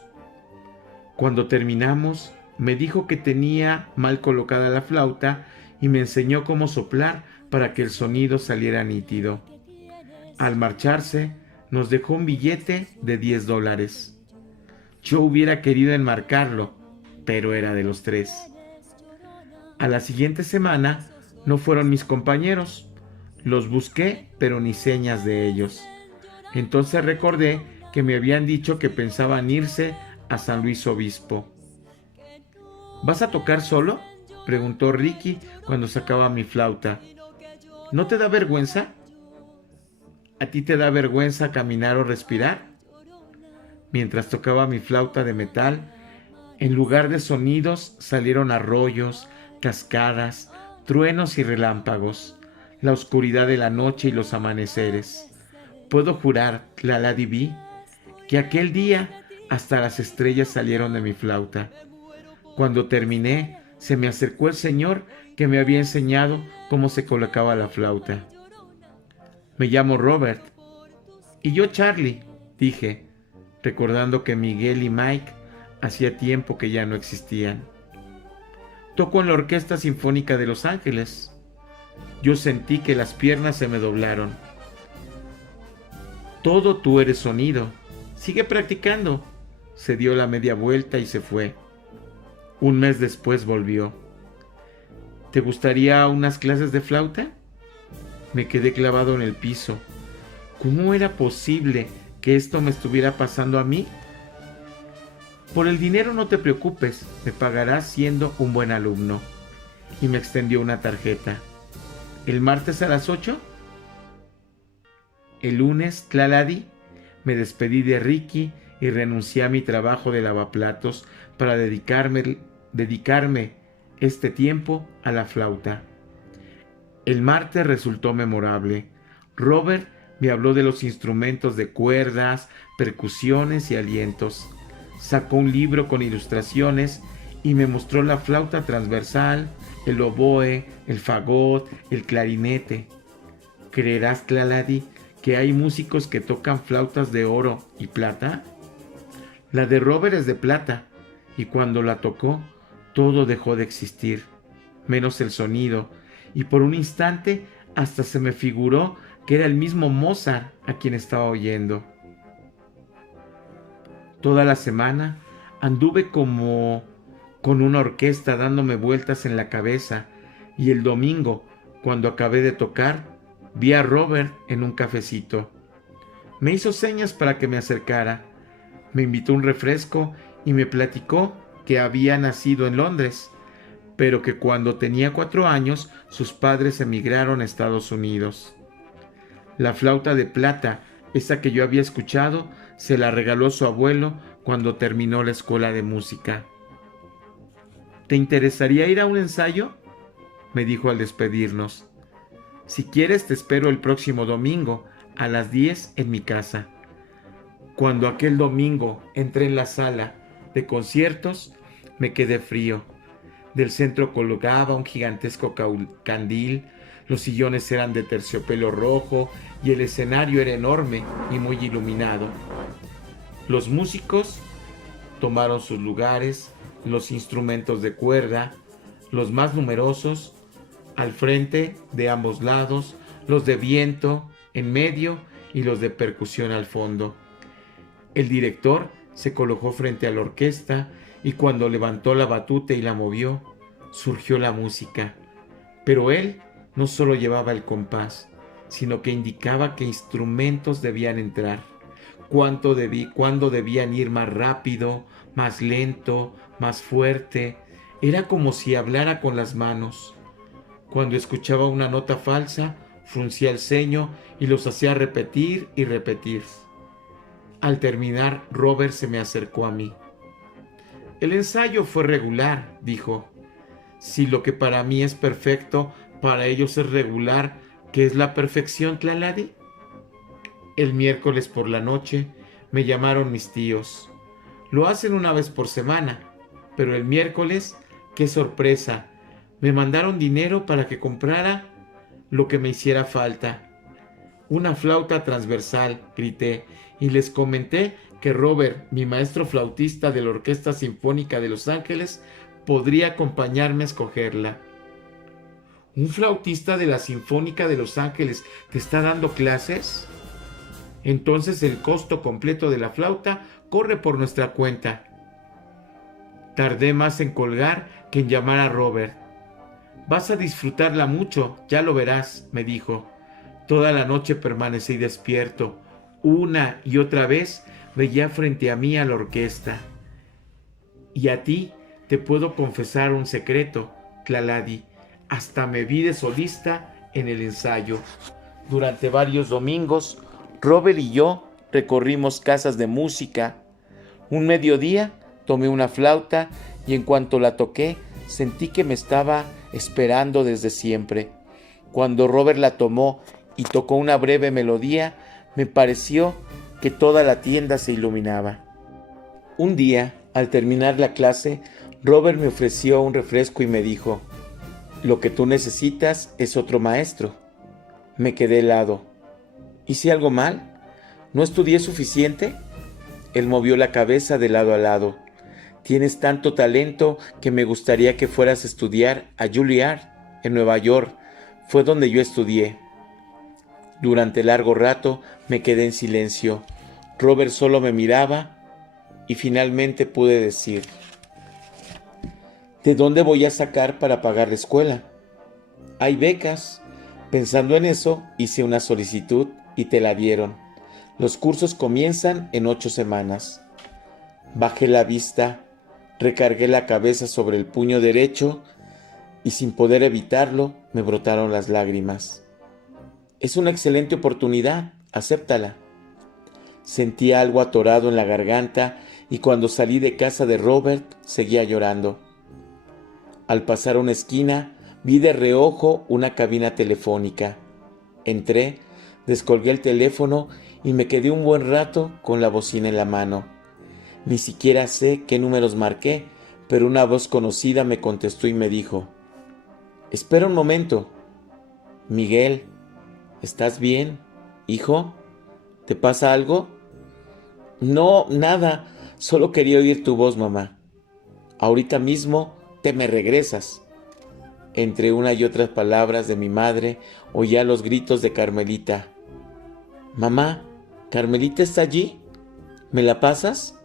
Cuando terminamos, me dijo que tenía mal colocada la flauta y me enseñó cómo soplar para que el sonido saliera nítido. Al marcharse, nos dejó un billete de $10. Yo hubiera querido enmarcarlo, pero era de los tres. A la siguiente semana no fueron mis compañeros. Los busqué, pero ni señas de ellos. Entonces recordé que me habían dicho que pensaban irse a San Luis Obispo. ¿Vas a tocar solo?, preguntó Ricky cuando sacaba mi flauta. ¿No te da vergüenza? ¿A ti te da vergüenza caminar o respirar? Mientras tocaba mi flauta de metal, en lugar de sonidos salieron arroyos, cascadas, truenos y relámpagos, la oscuridad de la noche y los amaneceres. Puedo jurar, Tlaladiví, que aquel día hasta las estrellas salieron de mi flauta. Cuando terminé, se me acercó el señor que me había enseñado cómo se colocaba la flauta. Me llamo Robert. Y yo Charlie, dije, recordando que Miguel y Mike hacía tiempo que ya no existían. Toco en la Orquesta Sinfónica de Los Ángeles. Yo sentí que las piernas se me doblaron. Todo tú eres sonido. Sigue practicando. Se dio la media vuelta y se fue. Un mes después volvió. ¿Te gustaría unas clases de flauta? Me quedé clavado en el piso. ¿Cómo era posible que esto me estuviera pasando a mí? Por el dinero no te preocupes, me pagarás siendo un buen alumno. Y me extendió una tarjeta. ¿El martes a las 8? El lunes, Tlaladi, me despedí de Ricky y renuncié a mi trabajo de lavaplatos para dedicarme este tiempo a la flauta. El martes resultó memorable. Robert me habló de los instrumentos de cuerdas, percusiones y alientos. Sacó un libro con ilustraciones y me mostró la flauta transversal, el oboe, el fagot, el clarinete. ¿Creerás, Tlaladi, que hay músicos que tocan flautas de oro y plata? La de Robert es de plata, y cuando la tocó, todo dejó de existir, menos el sonido, y por un instante hasta se me figuró que era el mismo Mozart a quien estaba oyendo. Toda la semana anduve como con una orquesta dándome vueltas en la cabeza, y el domingo, cuando acabé de tocar, vi a Robert en un cafecito. Me hizo señas para que me acercara, me invitó un refresco y me platicó que había nacido en Londres, pero que cuando tenía 4 años sus padres emigraron a Estados Unidos. La flauta de plata, esa que yo había escuchado, se la regaló su abuelo cuando terminó la escuela de música. ¿Te interesaría ir a un ensayo?, me dijo al despedirnos. Si quieres te espero el próximo domingo a las 10 en mi casa. Cuando aquel domingo entré en la sala de conciertos, me quedé frío. Del centro colgaba un gigantesco candil, los sillones eran de terciopelo rojo y el escenario era enorme y muy iluminado. Los músicos tomaron sus lugares, los instrumentos de cuerda, los más numerosos, al frente de ambos lados, los de viento en medio y los de percusión al fondo. El director se colocó frente a la orquesta y cuando levantó la batuta y la movió, surgió la música. Pero él no solo llevaba el compás, sino que indicaba qué instrumentos debían entrar, cuándo debían ir más rápido, más lento, más fuerte. Era como si hablara con las manos. Cuando escuchaba una nota falsa, fruncía el ceño y los hacía repetir y repetir. Al terminar, Robert se me acercó a mí. El ensayo fue regular, dijo. Si lo que para mí es perfecto, para ellos es regular, ¿qué es la perfección, Tlaladi? El miércoles por la noche me llamaron mis tíos. Lo hacen una vez por semana, pero el miércoles, qué sorpresa, me mandaron dinero para que comprara lo que me hiciera falta. Una flauta transversal, grité, y les comenté que Robert, mi maestro flautista de la Orquesta Sinfónica de Los Ángeles, podría acompañarme a escogerla. ¿Un flautista de la Sinfónica de Los Ángeles te está dando clases? Entonces el costo completo de la flauta corre por nuestra cuenta. Tardé más en colgar que en llamar a Robert. Vas a disfrutarla mucho, ya lo verás, me dijo. Toda la noche permanecí despierto. Una y otra vez veía frente a mí a la orquesta. Y a ti te puedo confesar un secreto, Tlaladi. Hasta me vi de solista en el ensayo. Durante varios domingos, Robert y yo recorrimos casas de música. Un mediodía tomé una flauta y en cuanto la toqué, sentí que me estaba esperando desde siempre. Cuando Robert la tomó y tocó una breve melodía, me pareció que toda la tienda se iluminaba. Un día, al terminar la clase, Robert me ofreció un refresco y me dijo: «Lo que tú necesitas es otro maestro». Me quedé helado. ¿Hice algo mal? ¿No estudié suficiente? Él movió la cabeza de lado a lado. Tienes tanto talento que me gustaría que fueras a estudiar a Juilliard en Nueva York. Fue donde yo estudié. Durante largo rato me quedé en silencio. Robert solo me miraba y finalmente pude decir: ¿de dónde voy a sacar para pagar la escuela? Hay becas. Pensando en eso, hice una solicitud y te la dieron. Los cursos comienzan en 8 semanas. Bajé la vista, recargué la cabeza sobre el puño derecho y sin poder evitarlo me brotaron las lágrimas. Es una excelente oportunidad, acéptala. Sentí algo atorado en la garganta y cuando salí de casa de Robert seguía llorando. Al pasar una esquina vi de reojo una cabina telefónica. Entré, descolgué el teléfono y me quedé un buen rato con la bocina en la mano. Ni siquiera sé qué números marqué, pero una voz conocida me contestó y me dijo: «Espera un momento. Miguel, ¿estás bien, hijo? ¿Te pasa algo?» «No, nada. Solo quería oír tu voz, mamá. Ahorita mismo te me regresas». Entre una y otras palabras de mi madre, oía los gritos de Carmelita. «Mamá, ¿Carmelita está allí? ¿Me la pasas?»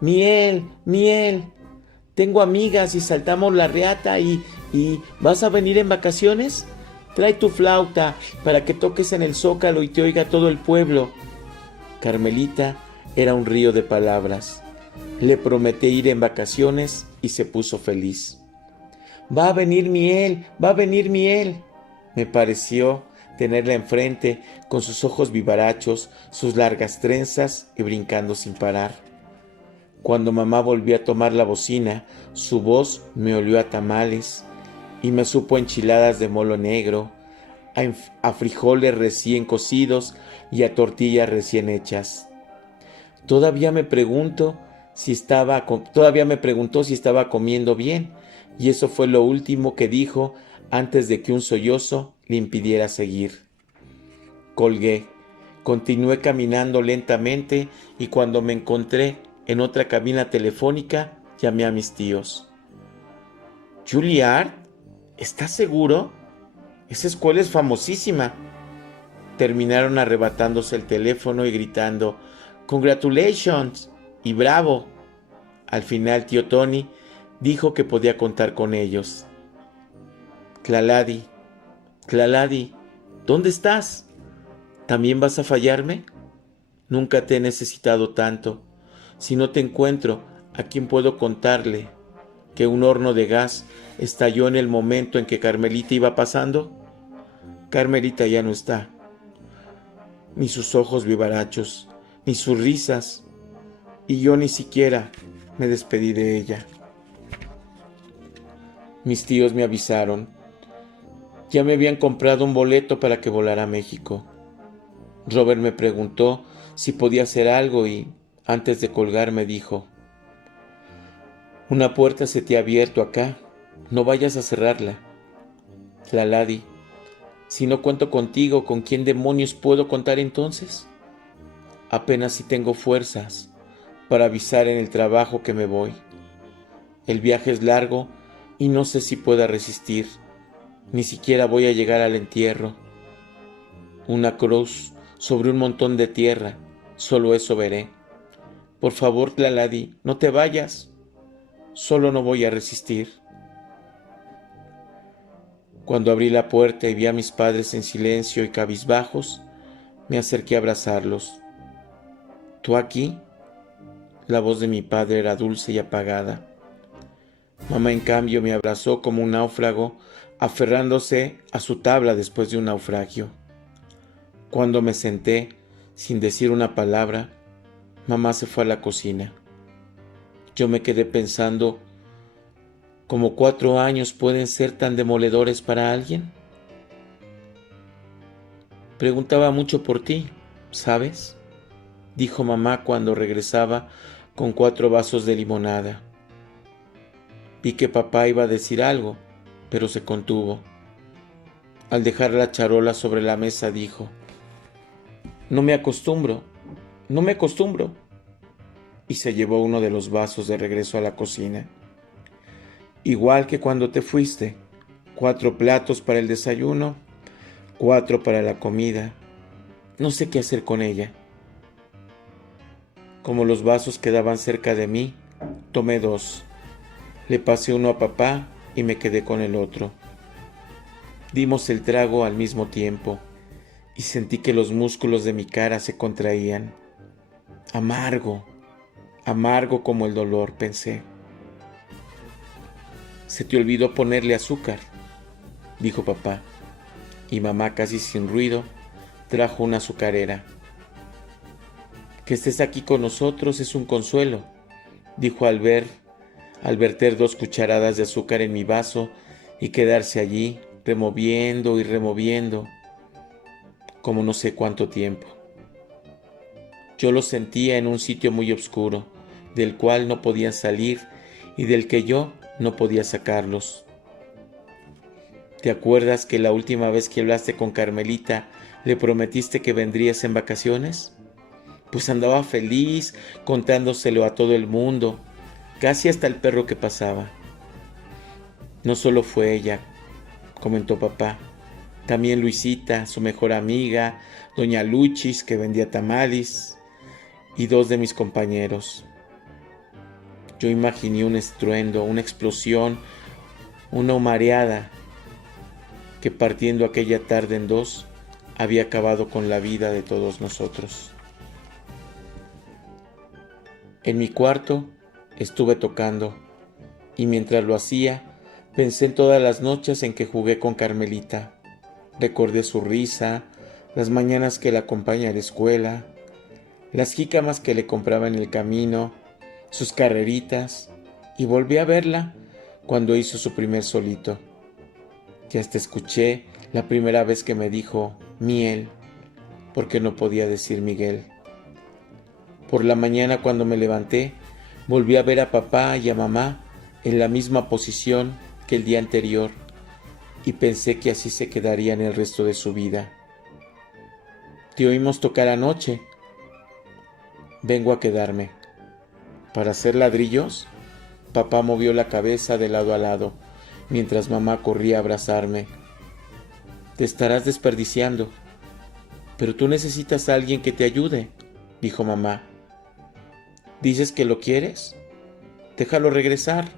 «Miel, Miel, tengo amigas y saltamos la reata y ¿vas a venir en vacaciones? Trae tu flauta para que toques en el zócalo y te oiga todo el pueblo». Carmelita era un río de palabras. Le prometí ir en vacaciones y se puso feliz. «Va a venir Miel, va a venir Miel». Me pareció tenerla enfrente con sus ojos vivarachos, sus largas trenzas y brincando sin parar. Cuando mamá volvió a tomar la bocina, su voz me olió a tamales y me supo a enchiladas de molo negro, a frijoles recién cocidos y a tortillas recién hechas. Todavía me preguntó si estaba comiendo bien, y eso fue lo último que dijo antes de que un sollozo le impidiera seguir. Colgué, continué caminando lentamente y cuando me encontré en otra cabina telefónica, llamé a mis tíos. «¿Juilliard? ¿Estás seguro? Esa escuela es famosísima». Terminaron arrebatándose el teléfono y gritando «Congratulations» y «Bravo». Al final tío Tony dijo que podía contar con ellos. «Tlaladi, Tlaladi, ¿dónde estás? ¿También vas a fallarme? Nunca te he necesitado tanto. Si no te encuentro, ¿a quién puedo contarle que un horno de gas estalló en el momento en que Carmelita iba pasando? Carmelita ya no está. Ni sus ojos vivarachos, ni sus risas, y yo ni siquiera me despedí de ella». Mis tíos me avisaron. Ya me habían comprado un boleto para que volara a México. Robert me preguntó si podía hacer algo y, antes de colgar, me dijo: una puerta se te ha abierto acá, no vayas a cerrarla. Tlaladi, si no cuento contigo, ¿con quién demonios puedo contar entonces? Apenas si tengo fuerzas para avisar en el trabajo que me voy. El viaje es largo y no sé si pueda resistir. Ni siquiera voy a llegar al entierro. Una cruz sobre un montón de tierra, solo eso veré. Por favor, Tlaladi, no te vayas. Solo no voy a resistir. Cuando abrí la puerta y vi a mis padres en silencio y cabizbajos, me acerqué a abrazarlos. ¿Tú aquí? La voz de mi padre era dulce y apagada. Mamá, en cambio, me abrazó como un náufrago, aferrándose a su tabla después de un naufragio. Cuando me senté, sin decir una palabra, mamá se fue a la cocina. Yo me quedé pensando, ¿cómo 4 años pueden ser tan demoledores para alguien? Preguntaba mucho por ti, ¿sabes?, dijo mamá cuando regresaba con 4 vasos de limonada. Vi que papá iba a decir algo, pero se contuvo. Al dejar la charola sobre la mesa dijo: no me acostumbro, no me acostumbro. Y se llevó uno de los vasos de regreso a la cocina. Igual que cuando te fuiste, 4 platos para el desayuno, 4 para la comida. No sé qué hacer con ella. Como los vasos quedaban cerca de mí, tomé 2. Le pasé uno a papá y me quedé con el otro. Dimos el trago al mismo tiempo y sentí que los músculos de mi cara se contraían. Amargo, amargo como el dolor, pensé. Se te olvidó ponerle azúcar, dijo papá, y mamá, casi sin ruido, trajo una azucarera. Que estés aquí con nosotros es un consuelo, dijo al verter 2 cucharadas de azúcar en mi vaso y quedarse allí, removiendo y removiendo, como no sé cuánto tiempo. Yo los sentía en un sitio muy oscuro, del cual no podían salir y del que yo no podía sacarlos. ¿Te acuerdas que la última vez que hablaste con Carmelita le prometiste que vendrías en vacaciones? Pues andaba feliz contándoselo a todo el mundo, casi hasta el perro que pasaba. No solo fue ella, comentó papá, también Luisita, su mejor amiga, doña Luchis, que vendía tamales, y 2 de mis compañeros. Yo imaginé un estruendo, una explosión, una humareada que, partiendo aquella tarde en 2, había acabado con la vida de todos nosotros. En mi cuarto estuve tocando, y mientras lo hacía, pensé en todas las noches en que jugué con Carmelita. Recordé su risa, las mañanas que la acompañé a la escuela, las jícamas que le compraba en el camino, sus carreritas, y volví a verla cuando hizo su primer solito. Y hasta escuché la primera vez que me dijo miel, porque no podía decir Miguel. Por la mañana, cuando me levanté, volví a ver a papá y a mamá en la misma posición que el día anterior, y pensé que así se quedarían el resto de su vida. Te oímos tocar anoche. Vengo a quedarme. ¿Para hacer ladrillos? Papá movió la cabeza de lado a lado, mientras mamá corría a abrazarme. Te estarás desperdiciando. Pero tú necesitas a alguien que te ayude, dijo mamá. ¿Dices que lo quieres? Déjalo regresar.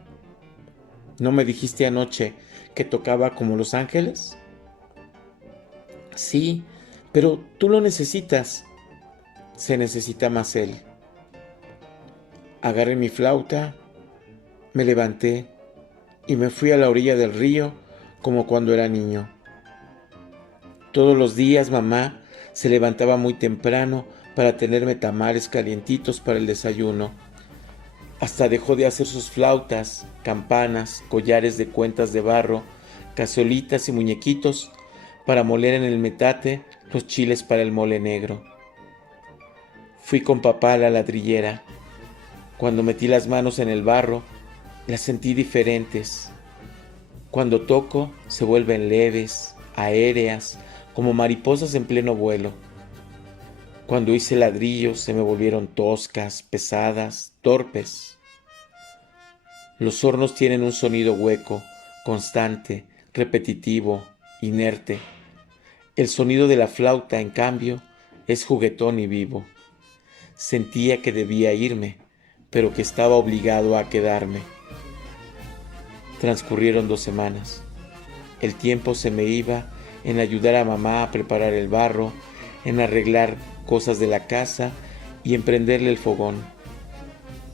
¿No me dijiste anoche que tocaba como Los Ángeles? Sí, pero tú lo necesitas. Se necesita más él. Agarré mi flauta, me levanté y me fui a la orilla del río como cuando era niño. Todos los días mamá se levantaba muy temprano para tenerme tamales calientitos para el desayuno, Hasta dejó de hacer sus flautas, campanas, collares de cuentas de barro, cazuelitas y muñequitos para moler en el metate los chiles para el mole negro. Fui con papá a la ladrillera. Cuando metí las manos en el barro, las sentí diferentes. Cuando toco, se vuelven leves, aéreas, como mariposas en pleno vuelo. Cuando hice ladrillos, se me volvieron toscas, pesadas, torpes. Los hornos tienen un sonido hueco, constante, repetitivo, inerte. El sonido de la flauta, en cambio, es juguetón y vivo. Sentía que debía irme, pero que estaba obligado a quedarme. Transcurrieron 2 semanas. El tiempo se me iba en ayudar a mamá a preparar el barro, en arreglar cosas de la casa y en prenderle el fogón.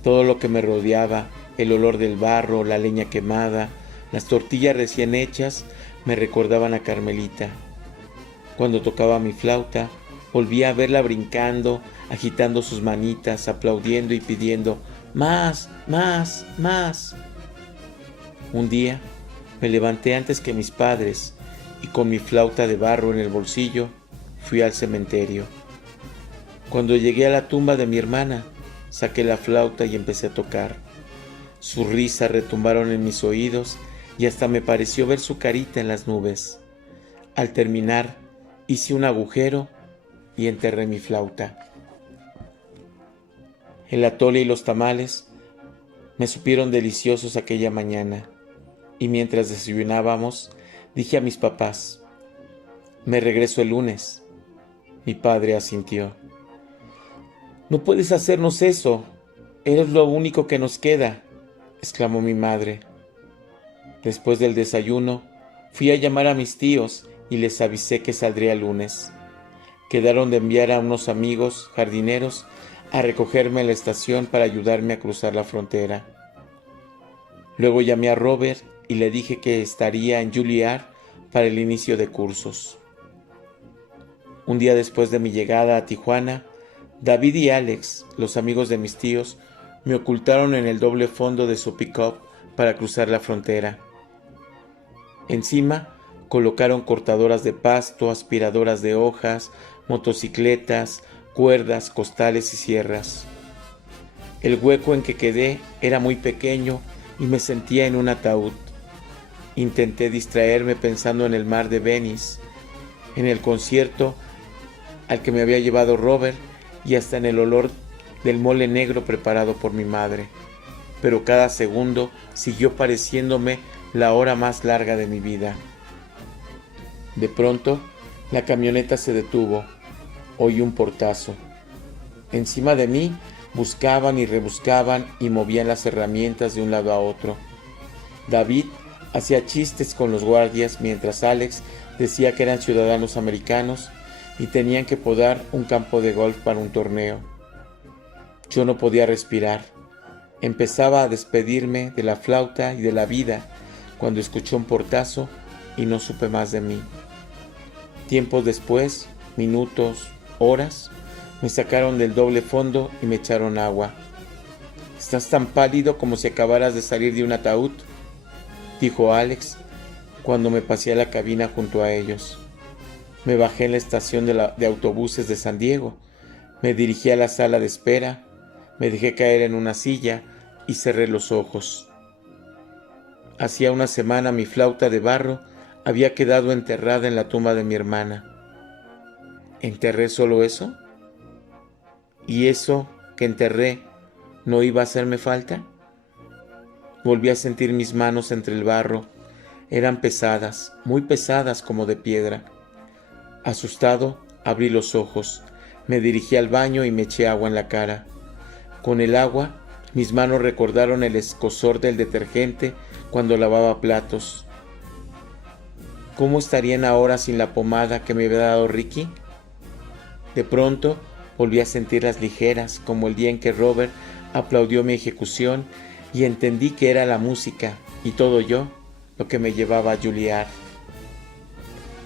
Todo lo que me rodeaba, el olor del barro, la leña quemada, las tortillas recién hechas, me recordaban a Carmelita. Cuando tocaba mi flauta, volvía a verla brincando, agitando sus manitas, aplaudiendo y pidiendo más, más, más. Un día me levanté antes que mis padres y con mi flauta de barro en el bolsillo fui al cementerio. Cuando llegué a la tumba de mi hermana, saqué la flauta y empecé a tocar. Sus risas retumbaron en mis oídos y hasta me pareció ver su carita en las nubes. Al terminar, hice un agujero y enterré mi flauta. El atole y los tamales me supieron deliciosos aquella mañana, y mientras desayunábamos, dije a mis papás: me regreso el lunes. Mi padre asintió. No puedes hacernos eso, eres lo único que nos queda, exclamó mi madre. Después del desayuno, fui a llamar a mis tíos y les avisé que saldría el lunes. Quedaron de enviar a unos amigos jardineros a recogerme en la estación para ayudarme a cruzar la frontera. Luego llamé a Robert y le dije que estaría en Juilliard para el inicio de cursos. Un día después de mi llegada a Tijuana, David y Alex, los amigos de mis tíos, me ocultaron en el doble fondo de su pick-up para cruzar la frontera. Encima colocaron cortadoras de pasto, aspiradoras de hojas, motocicletas, cuerdas, costales y sierras. El hueco en que quedé era muy pequeño y me sentía en un ataúd. Intenté distraerme pensando en el mar de Venice, en el concierto al que me había llevado Robert y hasta en el olor del mole negro preparado por mi madre. Pero cada segundo siguió pareciéndome la hora más larga de mi vida. De pronto, la camioneta se detuvo. Oí un portazo. Encima de mí buscaban y rebuscaban y movían las herramientas de un lado a otro. David hacía chistes con los guardias mientras Alex decía que eran ciudadanos americanos y tenían que podar un campo de golf para un torneo. Yo no podía respirar. Empezaba a despedirme de la flauta y de la vida cuando escuché un portazo y no supe más de mí. Tiempo después, minutos, horas, me sacaron del doble fondo y me echaron agua. «Estás tan pálido como si acabaras de salir de un ataúd», dijo Alex cuando me pasé a la cabina junto a ellos. Me bajé en la estación de autobuses de San Diego, me dirigí a la sala de espera, me dejé caer en una silla y cerré los ojos. Hacía una semana mi flauta de barro había quedado enterrada en la tumba de mi hermana. ¿Enterré solo eso? ¿Y eso que enterré no iba a hacerme falta? Volví a sentir mis manos entre el barro. Eran pesadas, muy pesadas como de piedra. Asustado, abrí los ojos, me dirigí al baño y me eché agua en la cara. Con el agua, mis manos recordaron el escozor del detergente cuando lavaba platos. ¿Cómo estarían ahora sin la pomada que me había dado Ricky? De pronto, volví a sentirlas ligeras, como el día en que Robert aplaudió mi ejecución y entendí que era la música y todo yo lo que me llevaba a Juilliard.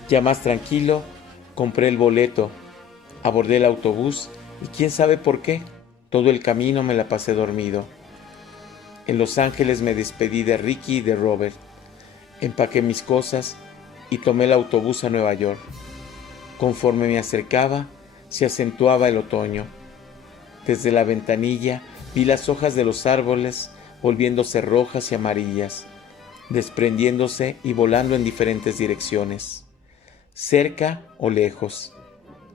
Ya más tranquilo, compré el boleto, abordé el autobús y quién sabe por qué, todo el camino me la pasé dormido. En Los Ángeles me despedí de Ricky y de Robert. Empaqué mis cosas y tomé el autobús a Nueva York. Conforme me acercaba, se acentuaba el otoño. Desde la ventanilla vi las hojas de los árboles volviéndose rojas y amarillas, desprendiéndose y volando en diferentes direcciones, cerca o lejos.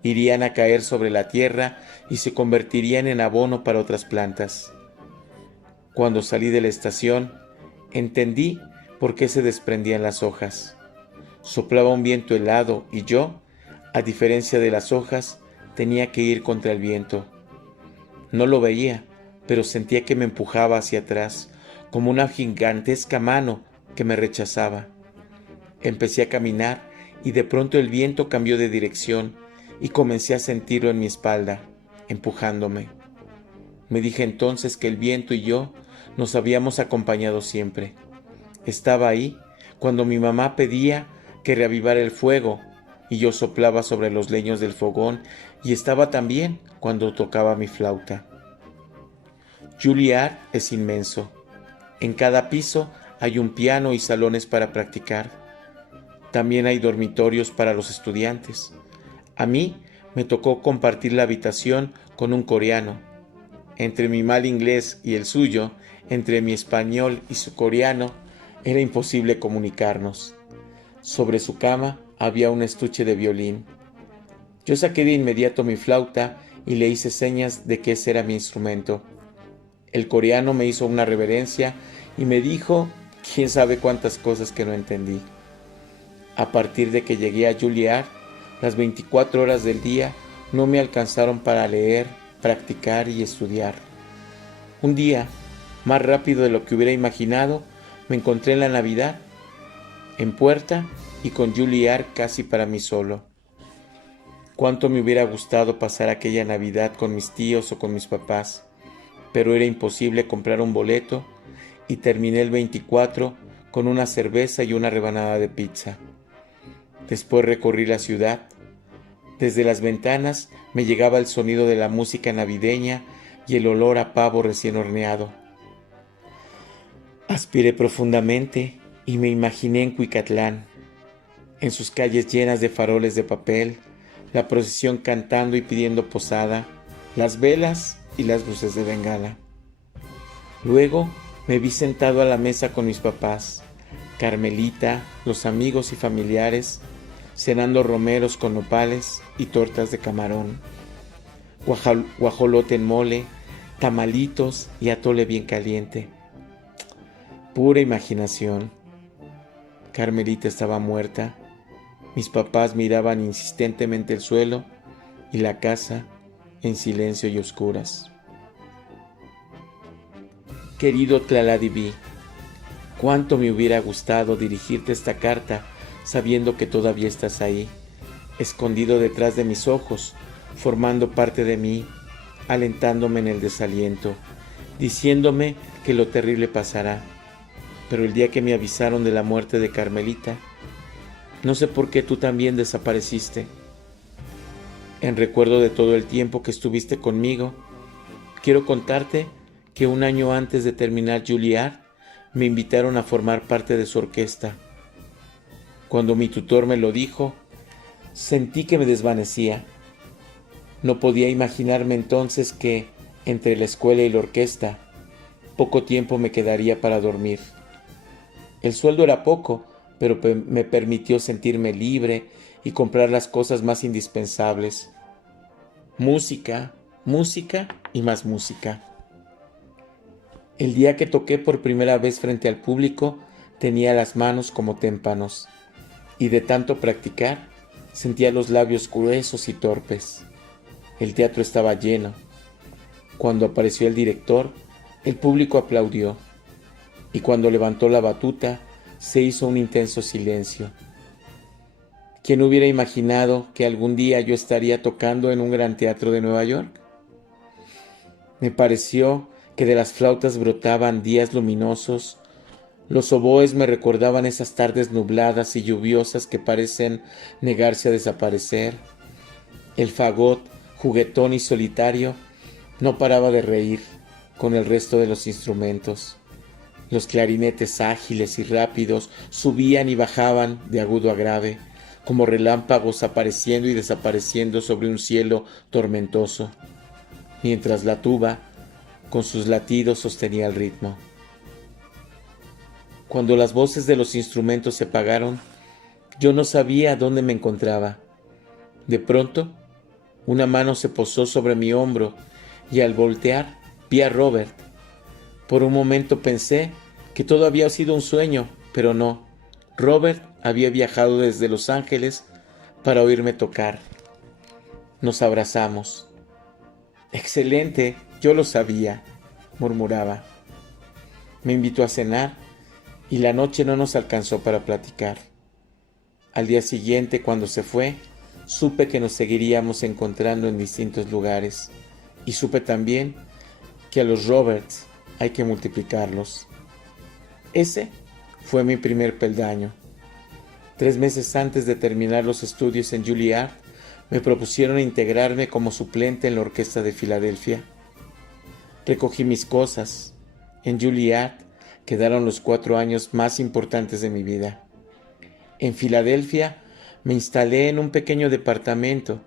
Irían a caer sobre la tierra y se convertirían en abono para otras plantas. Cuando salí de la estación, entendí por qué se desprendían las hojas. Soplaba un viento helado y yo, a diferencia de las hojas, tenía que ir contra el viento. No lo veía, pero sentía que me empujaba hacia atrás, como una gigantesca mano que me rechazaba. Empecé a caminar y de pronto el viento cambió de dirección y comencé a sentirlo en mi espalda, empujándome. Me dije entonces que el viento y yo nos habíamos acompañado siempre. Estaba ahí cuando mi mamá pedía que reavivara el fuego y yo soplaba sobre los leños del fogón, y estaba también cuando tocaba mi flauta. Juilliard es inmenso. En cada piso hay un piano y salones para practicar. También hay dormitorios para los estudiantes. A mí me tocó compartir la habitación con un coreano. Entre mi mal inglés y el suyo, entre mi español y su coreano, era imposible comunicarnos. Sobre su cama había un estuche de violín. Yo saqué de inmediato mi flauta y le hice señas de que ese era mi instrumento. El coreano me hizo una reverencia y me dijo quién sabe cuántas cosas que no entendí. A partir de que llegué a Juilliard, las 24 horas del día no me alcanzaron para leer, practicar y estudiar. Un día, más rápido de lo que hubiera imaginado, me encontré en la Navidad, en puerta y con Juilliard casi para mí solo. Cuánto me hubiera gustado pasar aquella Navidad con mis tíos o con mis papás, pero era imposible comprar un boleto y terminé el 24 con una cerveza y una rebanada de pizza. Después recorrí la ciudad. Desde las ventanas me llegaba el sonido de la música navideña y el olor a pavo recién horneado. Aspiré profundamente y me imaginé en Cuicatlán, en sus calles llenas de faroles de papel, la procesión cantando y pidiendo posada, las velas y las luces de bengala. Luego me vi sentado a la mesa con mis papás, Carmelita, los amigos y familiares, cenando romeros con nopales y tortas de camarón, guajolote en mole, tamalitos y atole bien caliente. Pura imaginación. Carmelita estaba muerta, mis papás miraban insistentemente el suelo y la casa en silencio y oscuras. Querido Tlaladibí, cuánto me hubiera gustado dirigirte esta carta sabiendo que todavía estás ahí, escondido detrás de mis ojos, formando parte de mí, alentándome en el desaliento, diciéndome que lo terrible pasará. Pero el día que me avisaron de la muerte de Carmelita, no sé por qué tú también desapareciste. En recuerdo de todo el tiempo que estuviste conmigo, quiero contarte que un año antes de terminar Juilliard, me invitaron a formar parte de su orquesta. Cuando mi tutor me lo dijo, sentí que me desvanecía. No podía imaginarme entonces que, entre la escuela y la orquesta, poco tiempo me quedaría para dormir. El sueldo era poco, pero me permitió sentirme libre y comprar las cosas más indispensables. Música, música y más música. El día que toqué por primera vez frente al público, tenía las manos como témpanos, y de tanto practicar, sentía los labios gruesos y torpes. El teatro estaba lleno. Cuando apareció el director, el público aplaudió, y cuando levantó la batuta, se hizo un intenso silencio. ¿Quién hubiera imaginado que algún día yo estaría tocando en un gran teatro de Nueva York? Me pareció que de las flautas brotaban días luminosos, los oboes me recordaban esas tardes nubladas y lluviosas que parecen negarse a desaparecer. El fagot, juguetón y solitario, no paraba de reír con el resto de los instrumentos. Los clarinetes ágiles y rápidos subían y bajaban de agudo a grave, como relámpagos apareciendo y desapareciendo sobre un cielo tormentoso, mientras la tuba, con sus latidos, sostenía el ritmo. Cuando las voces de los instrumentos se apagaron, yo no sabía dónde me encontraba. De pronto, una mano se posó sobre mi hombro y al voltear vi a Robert. Por un momento pensé que todo había sido un sueño, pero no. Robert había viajado desde Los Ángeles para oírme tocar. Nos abrazamos. «Excelente, yo lo sabía», murmuraba. Me invitó a cenar y la noche no nos alcanzó para platicar. Al día siguiente, cuando se fue, supe que nos seguiríamos encontrando en distintos lugares y supe también que a los Roberts hay que multiplicarlos. Ese fue mi primer peldaño. 3 meses antes de terminar los estudios en Juilliard, me propusieron integrarme como suplente en la Orquesta de Filadelfia. Recogí mis cosas. En Juilliard quedaron los 4 años más importantes de mi vida. En Filadelfia me instalé en un pequeño departamento.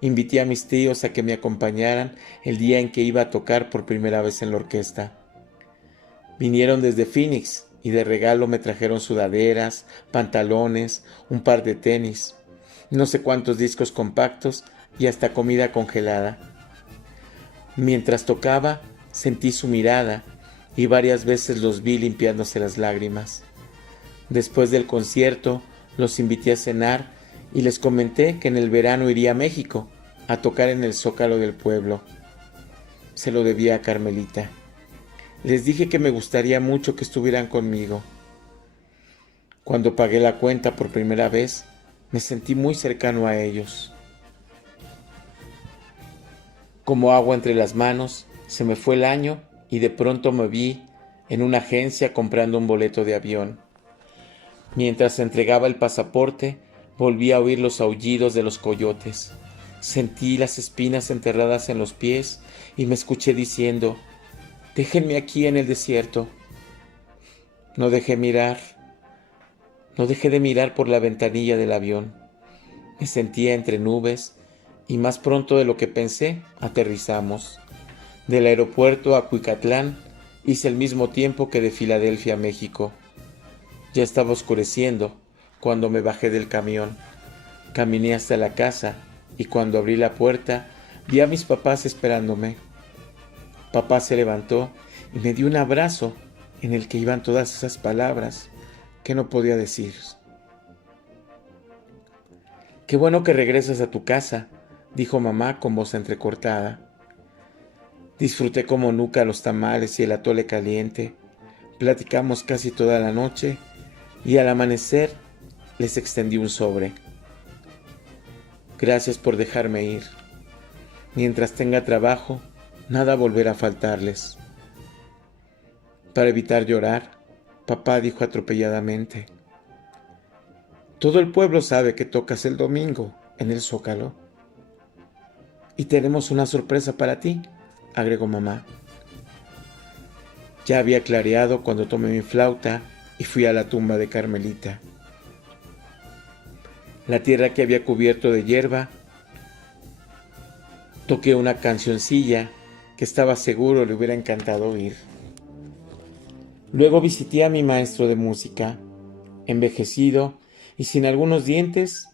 Invité a mis tíos a que me acompañaran el día en que iba a tocar por primera vez en la orquesta. Vinieron desde Phoenix y de regalo me trajeron sudaderas, pantalones, un par de tenis, no sé cuántos discos compactos y hasta comida congelada. Mientras tocaba, sentí su mirada y varias veces los vi limpiándose las lágrimas. Después del concierto, los invité a cenar y les comenté que en el verano iría a México a tocar en el Zócalo del pueblo. Se lo debía a Carmelita. Les dije que me gustaría mucho que estuvieran conmigo. Cuando pagué la cuenta por primera vez, me sentí muy cercano a ellos. Como agua entre las manos, se me fue el año y de pronto me vi en una agencia comprando un boleto de avión. Mientras entregaba el pasaporte, volví a oír los aullidos de los coyotes. Sentí las espinas enterradas en los pies y me escuché diciendo: «Déjenme aquí en el desierto». No dejé de mirar por la ventanilla del avión. Me sentía entre nubes y más pronto de lo que pensé, aterrizamos. Del aeropuerto a Cuicatlán hice el mismo tiempo que de Filadelfia a México. Ya estaba oscureciendo cuando me bajé del camión. Caminé hasta la casa y cuando abrí la puerta vi a mis papás esperándome. Papá se levantó y me dio un abrazo en el que iban todas esas palabras que no podía decir. «Qué bueno que regresas a tu casa», dijo mamá con voz entrecortada. Disfruté como nunca los tamales y el atole caliente. Platicamos casi toda la noche y al amanecer les extendí un sobre. «Gracias por dejarme ir. Mientras tenga trabajo, nada volverá a faltarles». Para evitar llorar, papá dijo atropelladamente: «Todo el pueblo sabe que tocas el domingo en el Zócalo. Y tenemos una sorpresa para ti», agregó mamá. Ya había clareado cuando tomé mi flauta y fui a la tumba de Carmelita. La tierra que había cubierto de hierba, toqué una cancioncilla que estaba seguro le hubiera encantado oír. Luego visité a mi maestro de música. Envejecido y sin algunos dientes,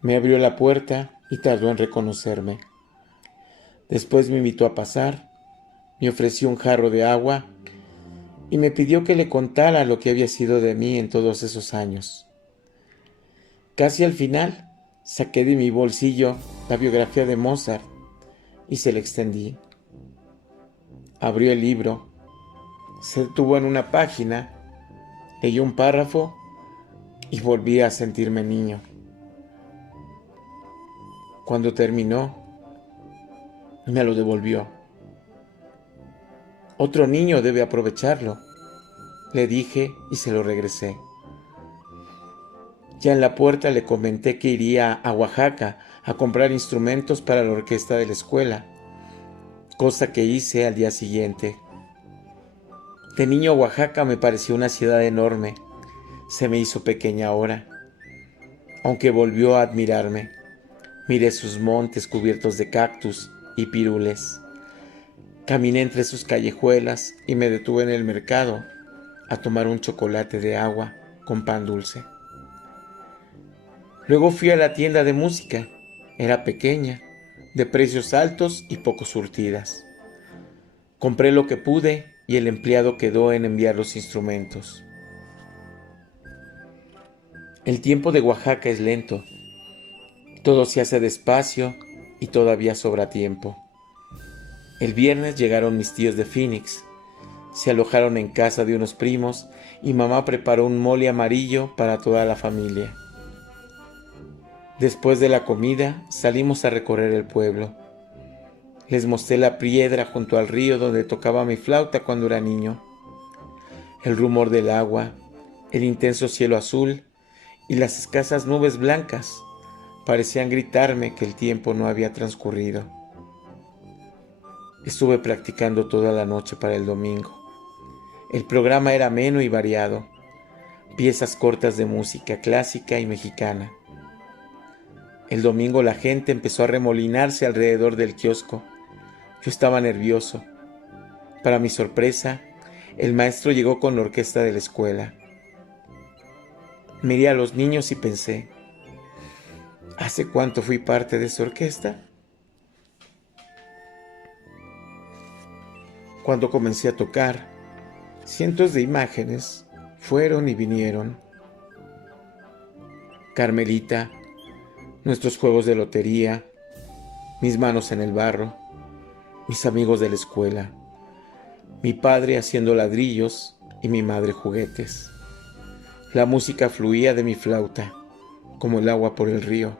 me abrió la puerta y tardó en reconocerme. Después me invitó a pasar, me ofreció un jarro de agua y me pidió que le contara lo que había sido de mí en todos esos años. Casi al final, saqué de mi bolsillo la biografía de Mozart y se la extendí. Abrió el libro, se detuvo en una página, leyó un párrafo y volví a sentirme niño. Cuando terminó, me lo devolvió. «Otro niño debe aprovecharlo», le dije y se lo regresé. Ya en la puerta le comenté que iría a Oaxaca a comprar instrumentos para la orquesta de la escuela, cosa que hice al día siguiente. De niño Oaxaca me pareció una ciudad enorme. Se me hizo pequeña ahora, aunque volvió a admirarme. Miré sus montes cubiertos de cactus y pirules. Caminé entre sus callejuelas y me detuve en el mercado a tomar un chocolate de agua con pan dulce. Luego fui a la tienda de música. Era pequeña, de precios altos y poco surtidas. Compré lo que pude y el empleado quedó en enviar los instrumentos. El tiempo de Oaxaca es lento. Todo se hace despacio y todavía sobra tiempo. El viernes llegaron mis tíos de Phoenix. Se alojaron en casa de unos primos y mamá preparó un mole amarillo para toda la familia. Después de la comida salimos a recorrer el pueblo. Les mostré la piedra junto al río donde tocaba mi flauta cuando era niño. El rumor del agua, el intenso cielo azul y las escasas nubes blancas parecían gritarme que el tiempo no había transcurrido. Estuve practicando toda la noche para el domingo. El programa era ameno y variado, piezas cortas de música clásica y mexicana. El domingo la gente empezó a remolinarse alrededor del kiosco. Yo estaba nervioso. Para mi sorpresa, el maestro llegó con la orquesta de la escuela. Miré a los niños y pensé, ¿hace cuánto fui parte de esa orquesta? Cuando comencé a tocar, cientos de imágenes fueron y vinieron. Carmelita, nuestros juegos de lotería, mis manos en el barro, mis amigos de la escuela, mi padre haciendo ladrillos y mi madre juguetes. La música fluía de mi flauta, como el agua por el río.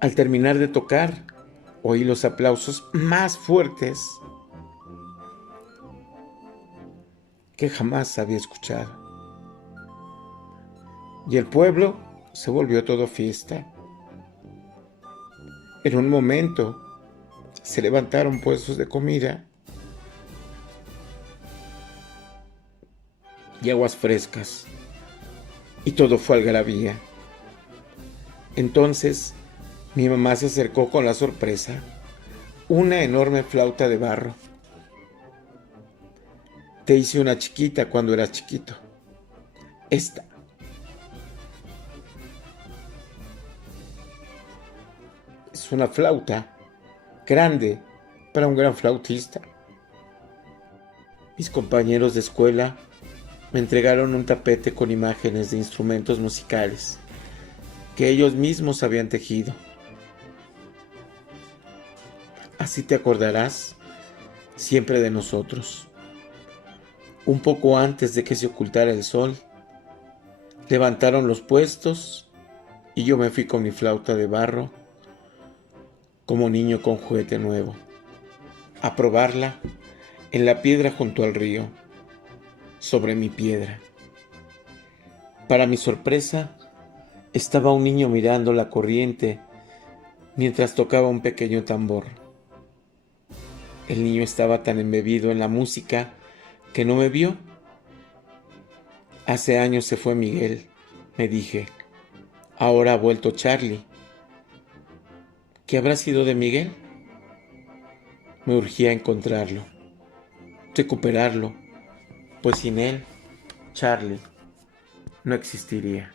Al terminar de tocar, oí los aplausos más fuertes que jamás había escuchado. Y el pueblo se volvió todo fiesta. En un momento se levantaron puestos de comida y aguas frescas, y todo fue algarabía. Entonces mi mamá se acercó con la sorpresa, una enorme flauta de barro. Te hice una chiquita cuando eras chiquito. Esta. Es una flauta grande para un gran flautista. Mis compañeros de escuela me entregaron un tapete con imágenes de instrumentos musicales que ellos mismos habían tejido. Así te acordarás siempre de nosotros. Un poco antes de que se ocultara el sol, levantaron los puestos y yo me fui con mi flauta de barro como niño con juguete nuevo, a probarla en la piedra junto al río, sobre mi piedra. Para mi sorpresa, estaba un niño mirando la corriente mientras tocaba un pequeño tambor. El niño estaba tan embebido en la música que no me vio. Hace años se fue Miguel, me dije. Ahora ha vuelto Charlie. ¿Qué habrá sido de Miguel? Me urgía encontrarlo, recuperarlo, pues sin él, Charlie no existiría.